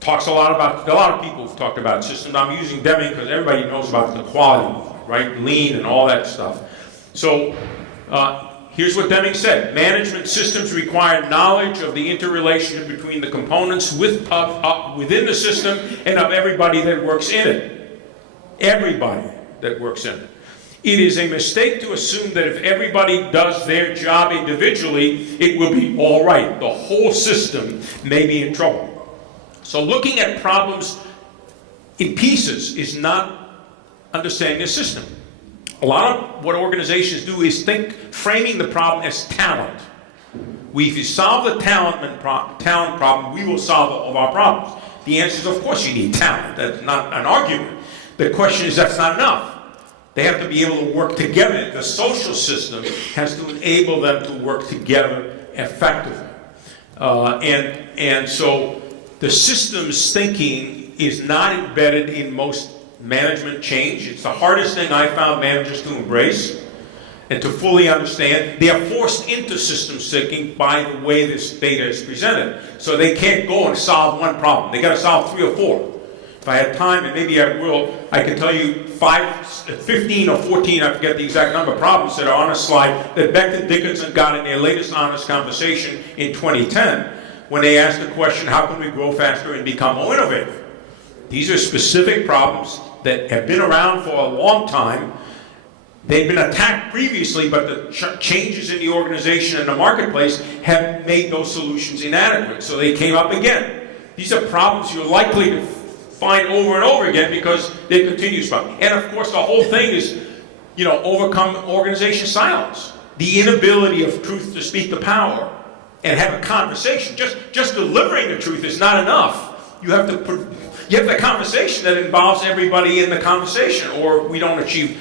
talks a lot of people have talked about systems. I'm using Deming because everybody knows about the quality movement, right? Lean and all that stuff. So here's what Deming said. Management systems require knowledge of the interrelationship between the components within the system and of everybody that works in it. Everybody that works in it. It is a mistake to assume that if everybody does their job individually, it will be all right. The whole system may be in trouble. So looking at problems in pieces is not understanding the system. A lot of what organizations do is framing the problem as talent. If you solve the talent problem, we will solve all of our problems. The answer is, of course, you need talent. That's not an argument. The question is, that's not enough. They have to be able to work together. The social system has to enable them to work together effectively. And so the systems thinking is not embedded in most management change. It's the hardest thing I found managers to embrace and to fully understand. They are forced into systems thinking by the way this data is presented. So they can't go and solve one problem. They got to solve 3 or 4. If I had time, and maybe I will, I can tell you 15 or 14, I forget the exact number, problems that are on a slide that Beck and Dickinson got in their latest honest conversation in 2010 when they asked the question, how can we grow faster and become more innovative? These are specific problems that have been around for a long time. They've been attacked previously, but the changes in the organization and the marketplace have made those solutions inadequate. So they came up again. These are problems you're likely to find over and over again because they continue to. And of course, the whole thing is, overcome organization silence. The inability of truth to speak the power and have a conversation. Just delivering the truth is not enough. You have the conversation that involves everybody in the conversation, or we don't achieve,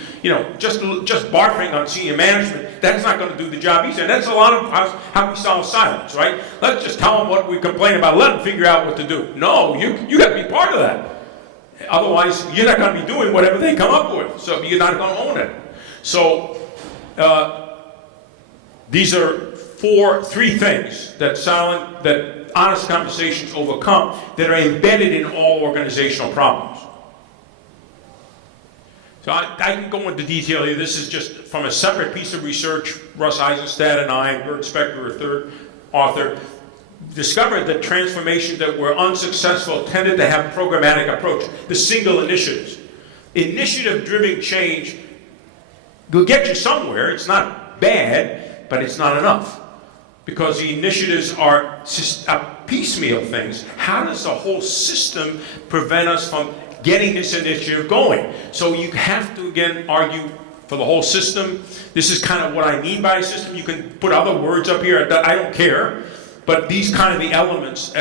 just barfing on senior management, that's not going to do the job either. And that's a lot of how we solve silence, right? Let's just tell them what we complain about, let them figure out what to do. No, you got to be part of that. Otherwise, you're not going to be doing whatever they come up with, so you're not going to own it. So these are 3 things that honest conversations overcome that are embedded in all organizational problems. So I can go into detail here. This is just from a separate piece of research. Russ Eisenstadt and I, and Bert Spector, a third author, discovered that transformations that were unsuccessful tended to have programmatic approach, the single initiatives. Initiative-driven change will get you somewhere. It's not bad, but it's not enough. Because the initiatives are piecemeal things. How does the whole system prevent us from getting this initiative going? So you have to, again, argue for the whole system. This is kind of what I mean by a system. You can put other words up here. I don't care. But these kind of the elements,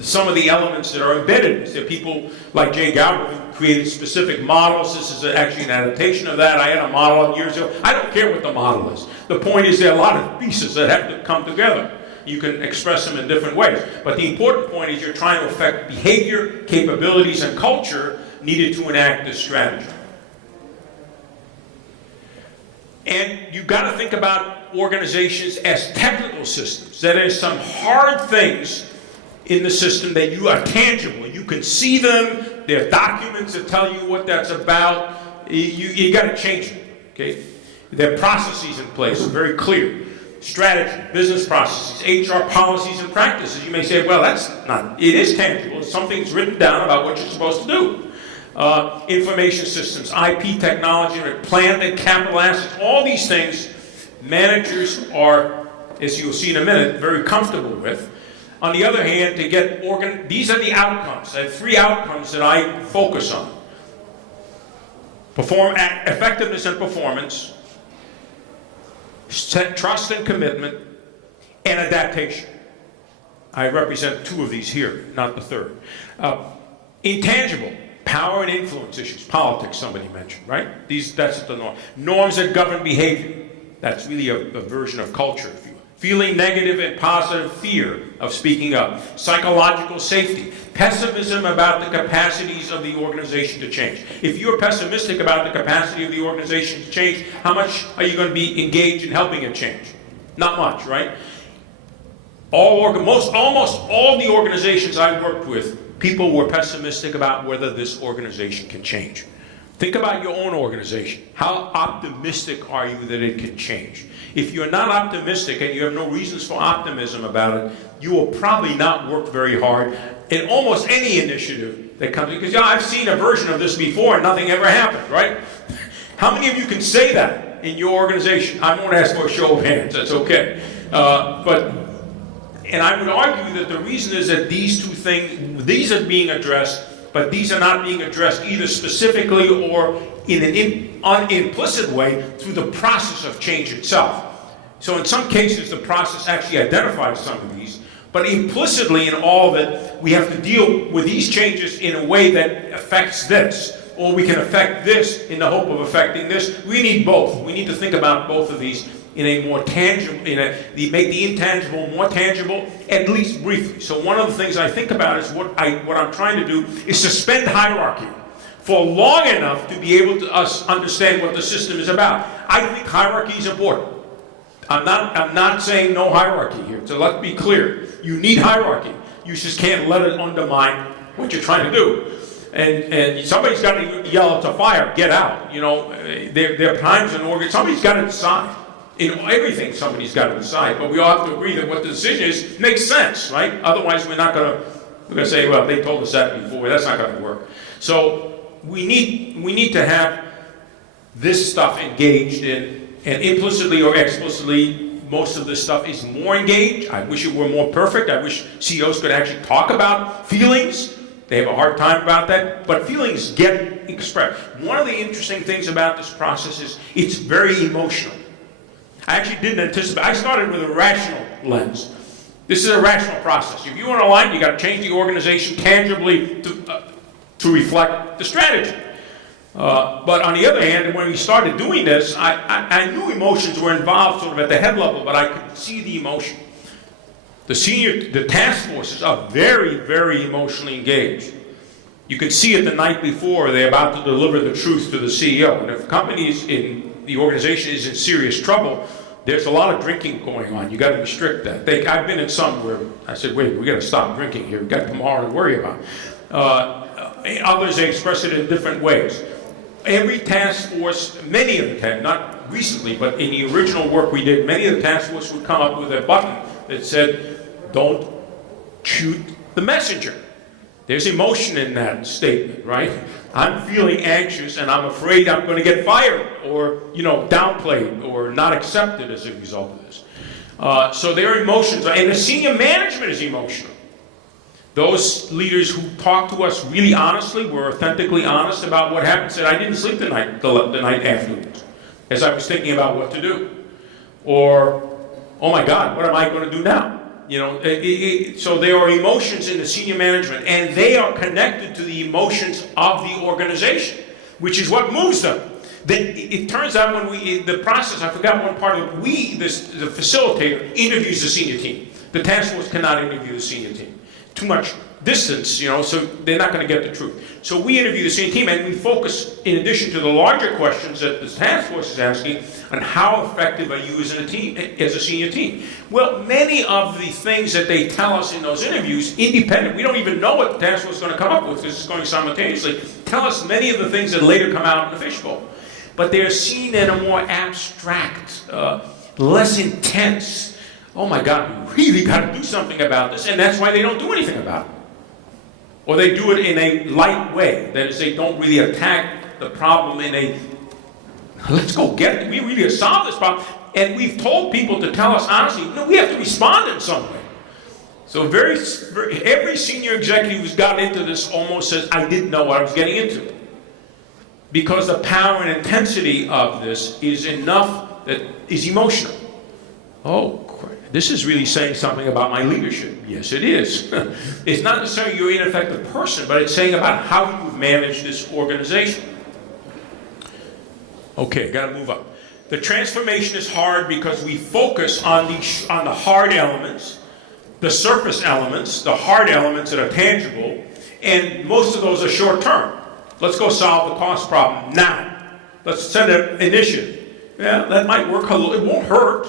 some of the elements that are embedded. There are people like Jay Galbraith who created specific models. This is actually an adaptation of that. I had a model years ago. I don't care what the model is. The point is there are a lot of pieces that have to come together. You can express them in different ways. But the important point is you're trying to affect behavior, capabilities, and culture needed to enact this strategy. And you've got to think about organizations as technical systems. That is, some hard things in the system that you are tangible. You can see them. There are documents that tell you what that's about. You got to change it. Okay? There are processes in place, very clear. Strategy, business processes, HR policies and practices. You may say, well, that's not, it is tangible. Something's written down about what you're supposed to do. Information systems, IP technology, plant and capital assets, all these things managers are, as you'll see in a minute, very comfortable with. On the other hand, to get these are the outcomes. I have 3 outcomes that I focus on. Effectiveness and performance, trust and commitment, and adaptation. I represent 2 of these here, not the third. Intangible. Power and influence issues, politics, somebody mentioned, right? That's the norm. Norms that govern behavior. That's really a version of culture, if you will. Feeling negative and positive fear of speaking up. Psychological safety. Pessimism about the capacities of the organization to change. If you're pessimistic about the capacity of the organization to change, how much are you going to be engaged in helping it change? Not much, right? Almost all the organizations I worked with, people were pessimistic about whether this organization can change. Think about your own organization. How optimistic are you that it can change? If you're not optimistic and you have no reasons for optimism about it, you will probably not work very hard in almost any initiative that comes in. Because I've seen a version of this before and nothing ever happened, right? How many of you can say that in your organization? I won't ask for a show of hands, that's okay. And I would argue that the reason is that these 2 things, these are being addressed, but these are not being addressed either specifically or in an implicit way through the process of change itself. So in some cases, the process actually identifies some of these, but implicitly in all of it, we have to deal with these changes in a way that affects this, or we can affect this in the hope of affecting this. We need both. We need to think about both of these in a more tangible, make the intangible more tangible, at least briefly. So one of the things I think about is what I'm trying to do is suspend hierarchy for long enough to be able to understand what the system is about. I think hierarchy is important. I'm not saying no hierarchy here. So let's be clear. You need hierarchy. You just can't let it undermine what you're trying to do. And somebody's got to yell to fire, get out. You know, there are times in somebody's got to decide. In everything, somebody's got to decide, but we all have to agree that what the decision is makes sense, right? Otherwise, we're going to say, well, they told us that before. That's not going to work. So we need to have this stuff engaged in, and implicitly or explicitly, most of this stuff is more engaged. I wish it were more perfect. I wish CEOs could actually talk about feelings. They have a hard time about that, but feelings get expressed. One of the interesting things about this process is it's very emotional. I actually didn't anticipate. I started with a rational lens. This is a rational process. If you want to align, you got to change the organization tangibly to reflect the strategy. But on the other hand, when we started doing this, I knew emotions were involved sort of at the head level, but I could see the emotion. The task forces are very, very emotionally engaged. You can see it the night before they're about to deliver the truth to the CEO. And if the organization is in serious trouble, there's a lot of drinking going on. You got to restrict that. I've been in some where I said, wait, we got to stop drinking here. We got tomorrow to worry about. Others, they express it in different ways. every task force, many of the not recently, but in the original work we did, many of the task force would come up with a button that said, don't shoot the messenger. There's emotion in that statement, right? I'm feeling anxious and I'm afraid I'm going to get fired or, downplayed or not accepted as a result of this. So there are emotions, and the senior management is emotional. Those leaders who talk to us really honestly, were authentically honest about what happened, said, I didn't sleep the night afterwards as I was thinking about what to do. Or, oh my God, what am I going to do now? So there are emotions in the senior management, and they are connected to the emotions of the organization, which is what moves them. It turns out the process, I forgot one part of it, the facilitator interviews the senior team. The task force cannot interview the senior team. Too much distance, so they're not going to get the truth. So we interview the senior team, and we focus, in addition to the larger questions that the task force is asking, on how effective are you as a senior team. Well, many of the things that they tell us in those interviews, independent, we don't even know what the task force is going to come up with, because it's going simultaneously, tell us many of the things that later come out in the fishbowl. But they're seen in a more abstract, less intense, oh my God, we really got to do something about this, and that's why they don't do anything about it. Or they do it in a light way. That is, they don't really attack the problem in a, let's go get it, we really solve this problem. And we've told people to tell us honestly, no, we have to respond in some way. So every senior executive who's gotten into this almost says, I didn't know what I was getting into. Because the power and intensity of this is enough that is emotional. Oh, this is really saying something about my leadership. Yes, it is. It's not necessarily you're an ineffective person, but it's saying about how you've managed this organization. Okay, got to move up. The transformation is hard because we focus on the hard elements, the surface elements, the hard elements that are tangible, and most of those are short term. Let's go solve the cost problem now. Let's send an initiative. Yeah, that might work a little, it won't hurt.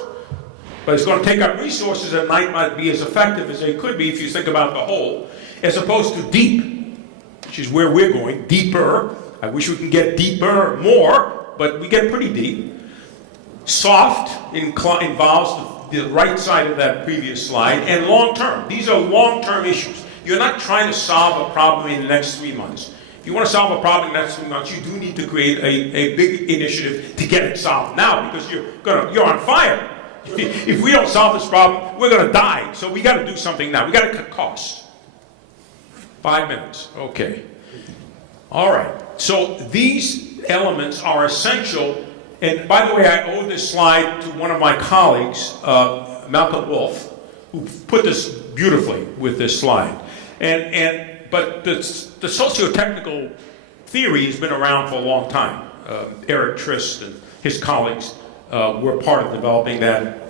But it's going to take up resources that might not be as effective as they could be if you think about the whole, as opposed to deep, which is where we're going, deeper. I wish we can get deeper, more, but we get pretty deep. Soft involves the right side of that previous slide, and long-term. These are long-term issues. You're not trying to solve a problem in the next 3 months. If you want to solve a problem in the next 3 months, you do need to create a big initiative to get it solved now, because you're on fire. If we don't solve this problem, we're going to die. So we got to do something now. We got to cut costs. 5 minutes. Okay. All right. So these elements are essential. And by the way, I owe this slide to one of my colleagues, Malcolm Wolf, who put this beautifully with this slide. But the socio-technical theory has been around for a long time. Eric Trist and his colleagues were part of developing that.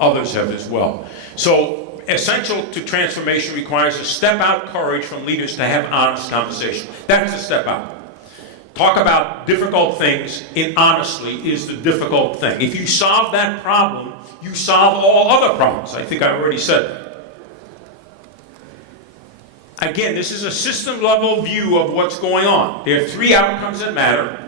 Others have as well. So essential to transformation requires a step out courage from leaders to have honest conversation. That's a step out. Talk about difficult things honestly is the difficult thing. If you solve that problem, you solve all other problems. I think I already said that. Again, this is a system level view of what's going on. There are 3 outcomes that matter.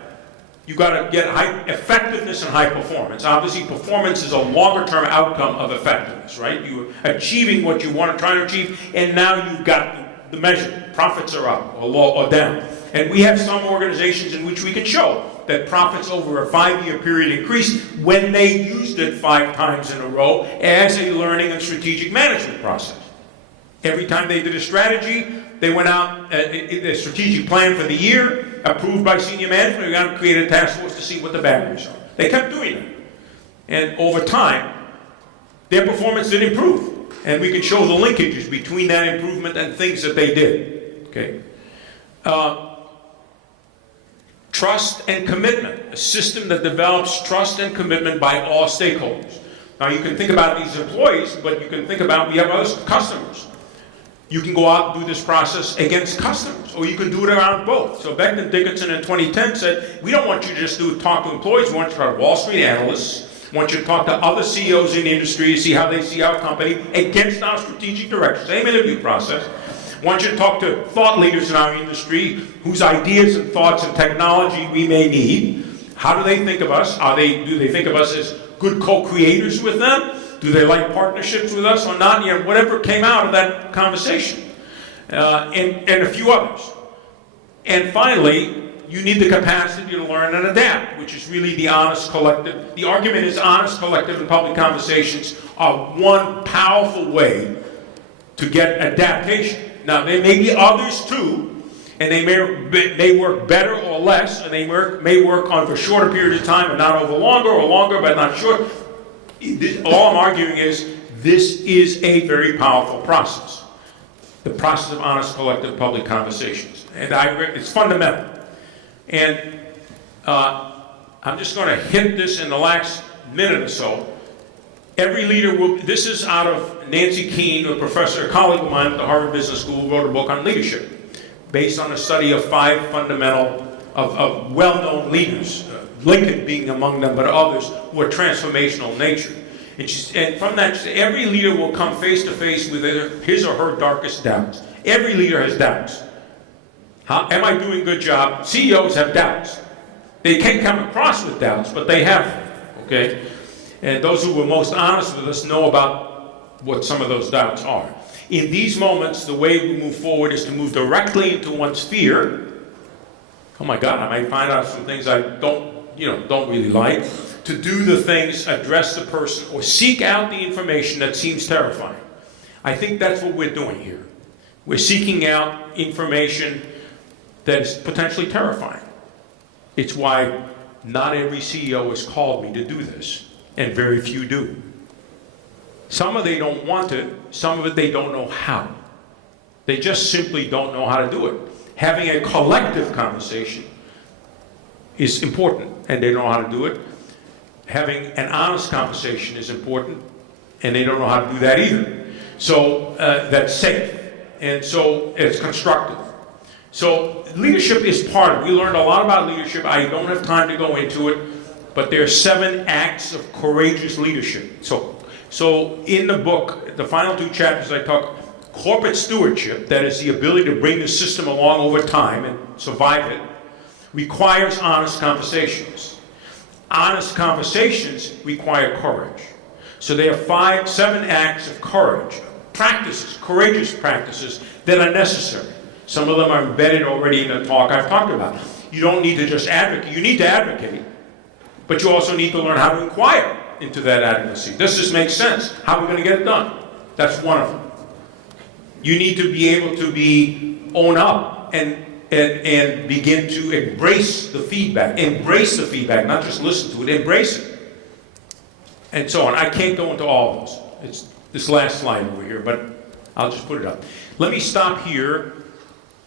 You've got to get high effectiveness and high performance. Obviously, performance is a longer-term outcome of effectiveness, right? You're achieving what you want to try to achieve, and now you've got the measure. Profits are up or down. And we have some organizations in which we can show that profits over a 5-year period increased when they used it 5 times in a row as a learning and strategic management process. Every time they did a strategy, they went out, a strategic plan for the year, approved by senior management. We got to create a task force to see what the barriers are. They kept doing it. And over time, their performance did improve. And we could show the linkages between that improvement and things that they did. Okay. Trust and commitment, a system that develops trust and commitment by all stakeholders. Now you can think about these employees, but you can think about, we have other customers. You can go out and do this process against customers, or you can do it around both. So Beckman Dickinson in 2010 said, we don't want you to just talk to employees, we want you to talk to Wall Street analysts, we want you to talk to other CEOs in the industry to see how they see our company against our strategic direction. Same interview process. I want you to talk to thought leaders in our industry whose ideas and thoughts and technology we may need. How do they think of us? Do they think of us as good co-creators with them? Do they like partnerships with us or not? You know, whatever came out of that conversation. And a few others. And finally, you need the capacity to learn and adapt, which is really the honest collective. The argument is honest collective and public conversations are one powerful way to get adaptation. Now, there may be others too, and they may work better or less, and they may work on for a shorter period of time and not over longer, or longer but not short. All I'm arguing is this is a very powerful process. The process of honest collective public conversations. And it's fundamental. And I'm just going to hit this in the last minute or so. Every leader will, this is out of Nancy Keene, a professor, a colleague of mine at the Harvard Business School, who wrote a book on leadership, based on a study of 5 fundamental, of well-known leaders, Lincoln being among them, but others who are transformational in nature. And from that, every leader will come face to face with his or her darkest doubts. Every leader has doubts. Am I doing a good job? CEOs have doubts. They can come across with doubts, but they have them, okay? And those who were most honest with us know about what some of those doubts are. In these moments, the way we move forward is to move directly into one's fear. Oh my God, I might find out some things I don't really like. To do the things, address the person, or seek out the information that seems terrifying. I think that's what we're doing here. We're seeking out information that is potentially terrifying. It's why not every CEO has called me to do this, and very few do. Some of it they don't want to, some of it they don't know how. They just simply don't know how to do it. Having a collective conversation is important, and they don't know how to do it. Having an honest conversation is important, and they don't know how to do that either. So that's safe, and so it's constructive. So leadership is part of it. We learned a lot about leadership. I don't have time to go into it, but there are 7 acts of courageous leadership. So in the book, the final 2 chapters, I talk corporate stewardship, that is the ability to bring the system along over time and survive it, requires honest conversations. Honest conversations require courage. So there are 7 acts of courage, practices, courageous practices that are necessary. Some of them are embedded already in the talk I've talked about. You don't need to just advocate. You need to advocate, but you also need to learn how to inquire into that advocacy. Does this make sense? How are we going to get it done? That's one of them. You need to be able to own up and begin to embrace the feedback. Embrace the feedback, not just listen to it, embrace it. And so on. I can't go into all of those. It's this last slide over here, but I'll just put it up. Let me stop here.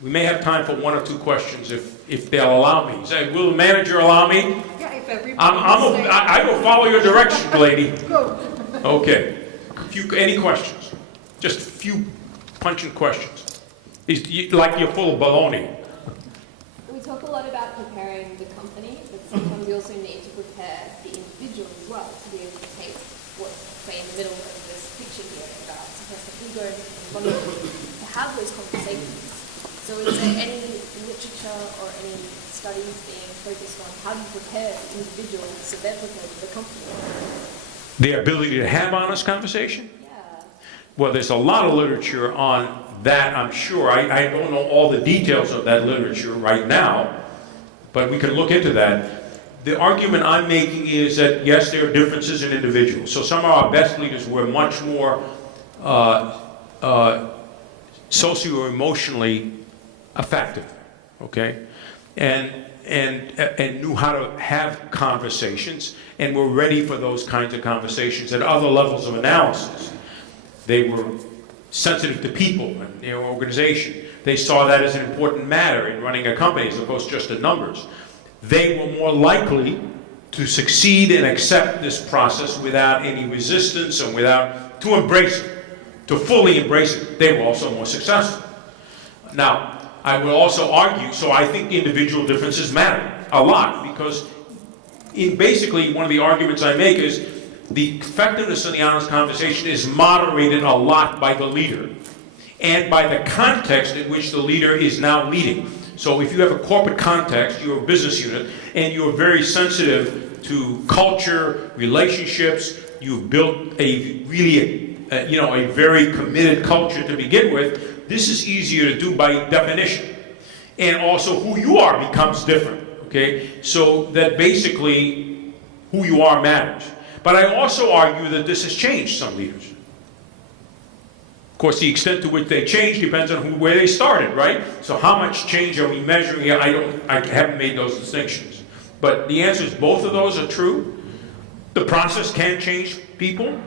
We may have time for 1 or 2 questions if they'll allow me. Will the manager allow me? Yeah, if everybody I will follow your direction, lady. Go. Okay. Any questions? Just a few punching questions. Like you're full of baloney. We talk a lot about preparing the company, but sometimes we also need to prepare the individual as well to be able to take what's, say, in the middle of this picture here about suppressing ego and vulnerability, to have those conversations. So is there any literature or any studies being focused on how to prepare the individual so they're prepared for the company? The ability to have honest conversation? Yeah. Well, there's a lot of literature on that, I'm sure. I don't know all the details of that literature right now, but we can look into that. The argument I'm making is that, yes, there are differences in individuals. So some of our best leaders were much more socio-emotionally effective, okay? And knew how to have conversations and were ready for those kinds of conversations at other levels of analysis. They were sensitive to people and their organization. They saw that as an important matter in running a company as opposed to just the numbers. They were more likely to succeed and accept this process without any resistance and to embrace it, to fully embrace it. They were also more successful. Now, I will also argue, so I think individual differences matter a lot, because basically one of the arguments I make is the effectiveness of the honest conversation is moderated a lot by the leader. and by the context in which the leader is now leading. So if you have a corporate context, you're a business unit, and you're very sensitive to culture, relationships, you've built a really, a very committed culture to begin with, this is easier to do by definition. And also who you are becomes different, okay? So that basically who you are matters. But I also argue that this has changed some leaders. Of course, the extent to which they change depends on where they started, right? So how much change are we measuring here? I haven't made those distinctions. But the answer is both of those are true. The process can change people,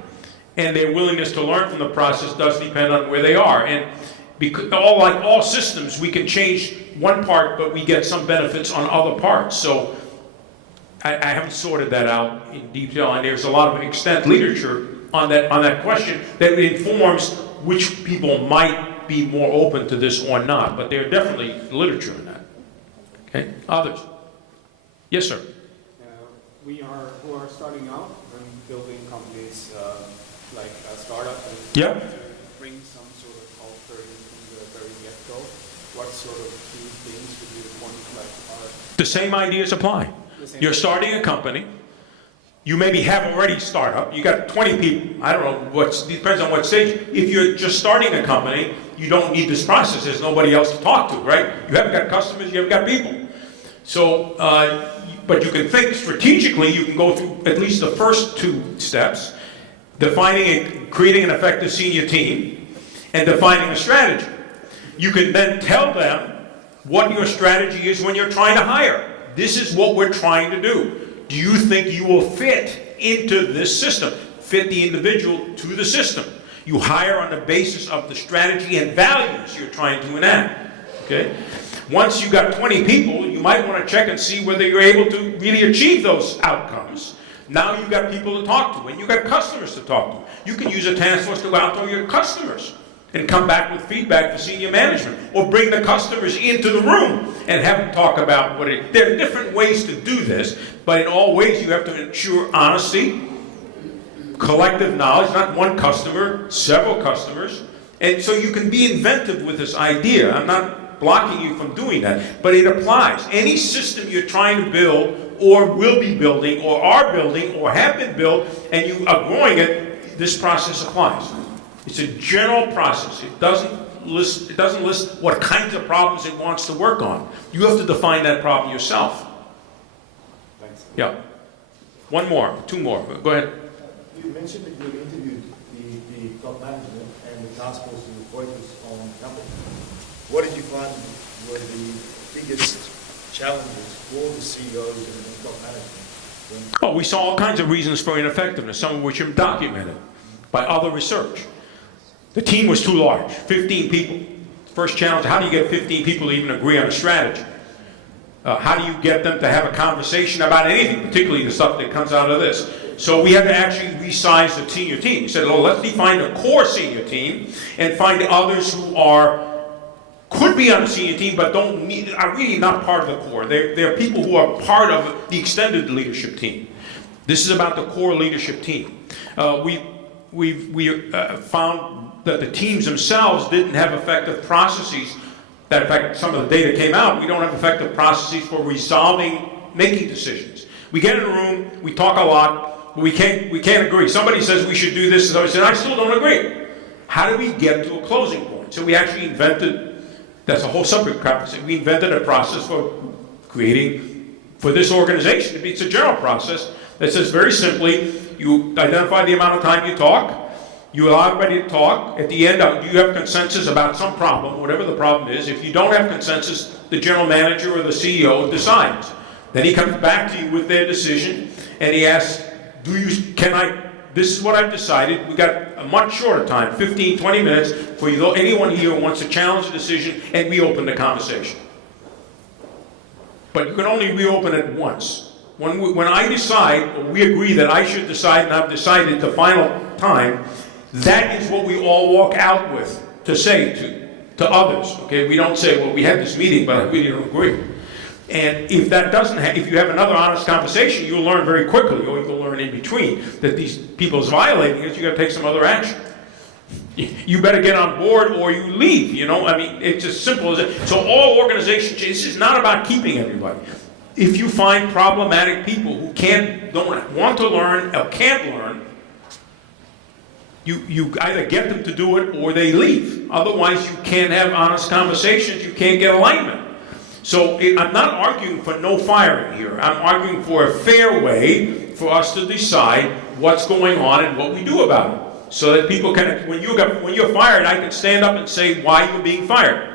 and their willingness to learn from the process does depend on where they are. And because, like all systems, we can change one part, but we get some benefits on other parts. So I haven't sorted that out in detail, and there's a lot of extant literature on that question that informs which people might be more open to this or not. But there's definitely literature in that. Okay, others? Yes, sir. We who are starting out and building companies like a startup and Yep. to bring some sort of culture in from the very get-go. What sort of key things would you point are The same ideas apply. You're starting a company. You maybe have already startup. You got 20 people. I don't know, depends on what stage. If you're just starting a company, you don't need this process. There's nobody else to talk to, right? You haven't got customers, you haven't got people. So, but you can think strategically. You can go through at least the first two steps, creating an effective senior team, and defining a strategy. You can then tell them what your strategy is when you're trying to hire. This is what we're trying to do. Do you think you will fit into this system? Fit the individual to the system. You hire on the basis of the strategy and values you're trying to enact. Okay? Once you've got 20 people, you might want to check and see whether you're able to really achieve those outcomes. Now you've got people to talk to, and you've got customers to talk to. You can use a task force to go out to your customers and come back with feedback to senior management, or bring the customers into the room and have them talk about what it is. There are different ways to do this, but in all ways you have to ensure honesty, collective knowledge, not one customer, several customers, and so you can be inventive with this idea. I'm not blocking you from doing that, but it applies. Any system you're trying to build, or will be building, or are building, or have been built, and you are growing it, this process applies. It's a general process. It doesn't list what kinds of problems it wants to work on. You have to define that problem yourself. Thanks. Yeah. One more, two more. Go ahead. You mentioned that you interviewed the top management and the task force to focus on the company. What did you find were the biggest challenges for the CEOs and the top management? Oh, we saw all kinds of reasons for ineffectiveness, some of which are documented by other research. The team was too large, 15 people. First challenge, how do you get 15 people to even agree on a strategy? How do you get them to have a conversation about anything, particularly the stuff that comes out of this? So we had to actually resize the senior team. We said, well, let's define a core senior team and find others who could be on the senior team but are really not part of the core. They're people who are part of the extended leadership team. This is about the core leadership team. We found that the teams themselves didn't have effective processes. That, in fact, some of the data came out. We don't have effective processes for making decisions. We get in a room, we talk a lot, but we can't agree. Somebody says we should do this, and somebody says, I still don't agree. How do we get to a closing point? So we actually invented, that's a whole subject conversation. We invented a process for creating, for this organization. It's a general process that says very simply, you identify the amount of time you talk, you allow everybody to talk. At the end, do you have consensus about some problem, whatever the problem is? If you don't have consensus, the general manager or the CEO decides. Then he comes back to you with their decision, and he asks, this is what I've decided. We got a much shorter time, 15, 20 minutes, for anyone here who wants to challenge the decision, and we open the conversation. But you can only reopen it once. When I decide, or we agree that I should decide, and I've decided the final time, that is what we all walk out with to say to others. Okay, we don't say, well, we had this meeting, but I really don't agree. And if that doesn't if you have another honest conversation, you'll learn very quickly, or you'll learn in between, that these people's violating it, you got to take some other action. you better get on board or you leave, you know? I mean, it's as simple as that. So all organizations, this is not about keeping everybody. If you find problematic people who don't want to learn or can't learn, you either get them to do it or they leave. Otherwise, you can't have honest conversations, you can't get alignment. So I'm not arguing for no firing here. I'm arguing for a fair way for us to decide what's going on and what we do about it. So that people can, when you're fired, I can stand up and say why you're being fired.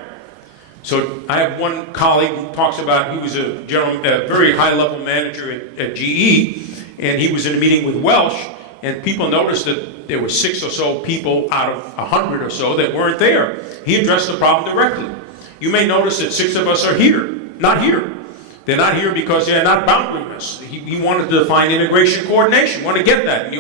So I have one colleague who talks about, he was a very high-level manager at GE, and he was in a meeting with Welsh, and people noticed that there were 6 or so people out of 100 or so that weren't there. He addressed the problem directly. You may notice that 6 of us are here, not here. They're not here because they're not boundary us. He wanted to define integration coordination, want to get that.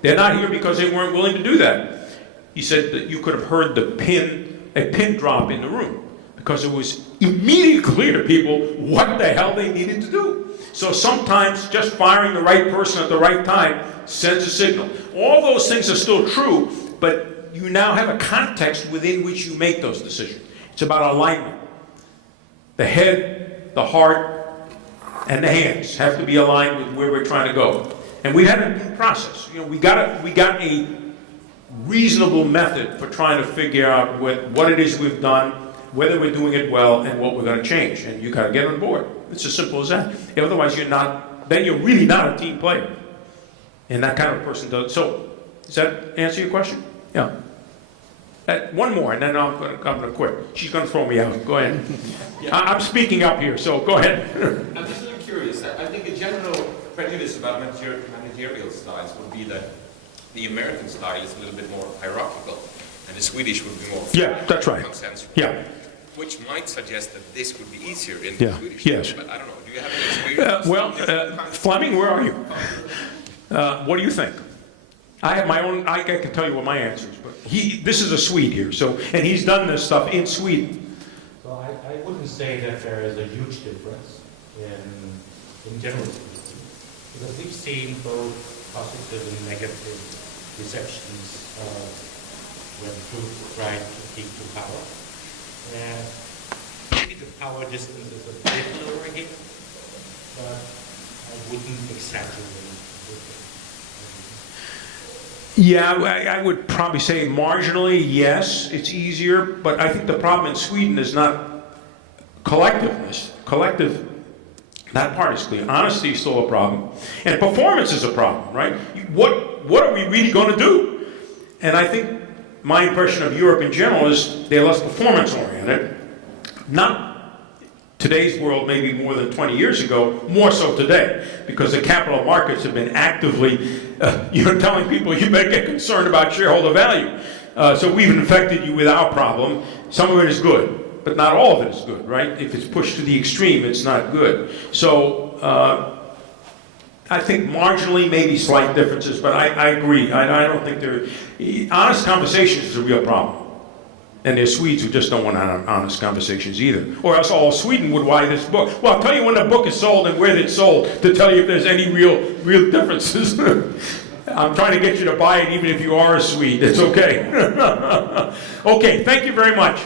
They're not here because they weren't willing to do that. He said that you could have heard a pin drop in the room because it was immediately clear to people what the hell they needed to do. So sometimes just firing the right person at the right time sends a signal. All those things are still true, but you now have a context within which you make those decisions. It's about alignment. The head, the heart, and the hands have to be aligned with where we're trying to go. And we had a due process. You know, we got a reasonable method for trying to figure out what it is we've done, whether we're doing it well, and what we're going to change. And you got to get on board. It's as simple as that. Otherwise, then you're really not a team player. And that kind of person does. So, does that answer your question? Yeah. One more, and then I'm going to quit. She's going to throw me out. Go ahead. Yeah. I'm speaking up here, so go ahead. I'm just a little curious. I think a general prejudice about managerial styles would be that the American style is a little bit more hierarchical, and the Swedish would be more That's right. consensual. Yeah. Which might suggest that this would be easier in Yeah. the Swedish Yes. style, but I don't know. Do you have any experience? Fleming, where are you? What do you think? I have my own. I can tell you what my answer is, but this is a Swede here, and he's done this stuff in Sweden. So I wouldn't say that there is a huge difference in general speaking, because we've seen both positive and negative receptions when troops try to keep to power. Maybe the power distance is a bit lower here, but I wouldn't exaggerate with it. Yeah, I would probably say marginally, yes, it's easier, but I think the problem in Sweden is not collectiveness. That part is clear. Honesty is still a problem. And performance is a problem, right? What are we really going to do? And I think my impression of Europe in general is they're less performance-oriented. Not today's world, maybe more than 20 years ago, more so today, because the capital markets have been actively, telling people you better get concerned about shareholder value. So we've infected you with our problem. Some of it is good, but not all of it is good, right? If it's pushed to the extreme, it's not good. So I think marginally, maybe slight differences, but I agree. I don't think honest conversations is a real problem. And there's Swedes who just don't want to have honest conversations either. Or else all Sweden would buy this book. Well, I'll tell you when the book is sold and where it's sold to tell you if there's any real differences. I'm trying to get you to buy it even if you are a Swede. It's okay. Okay, thank you very much.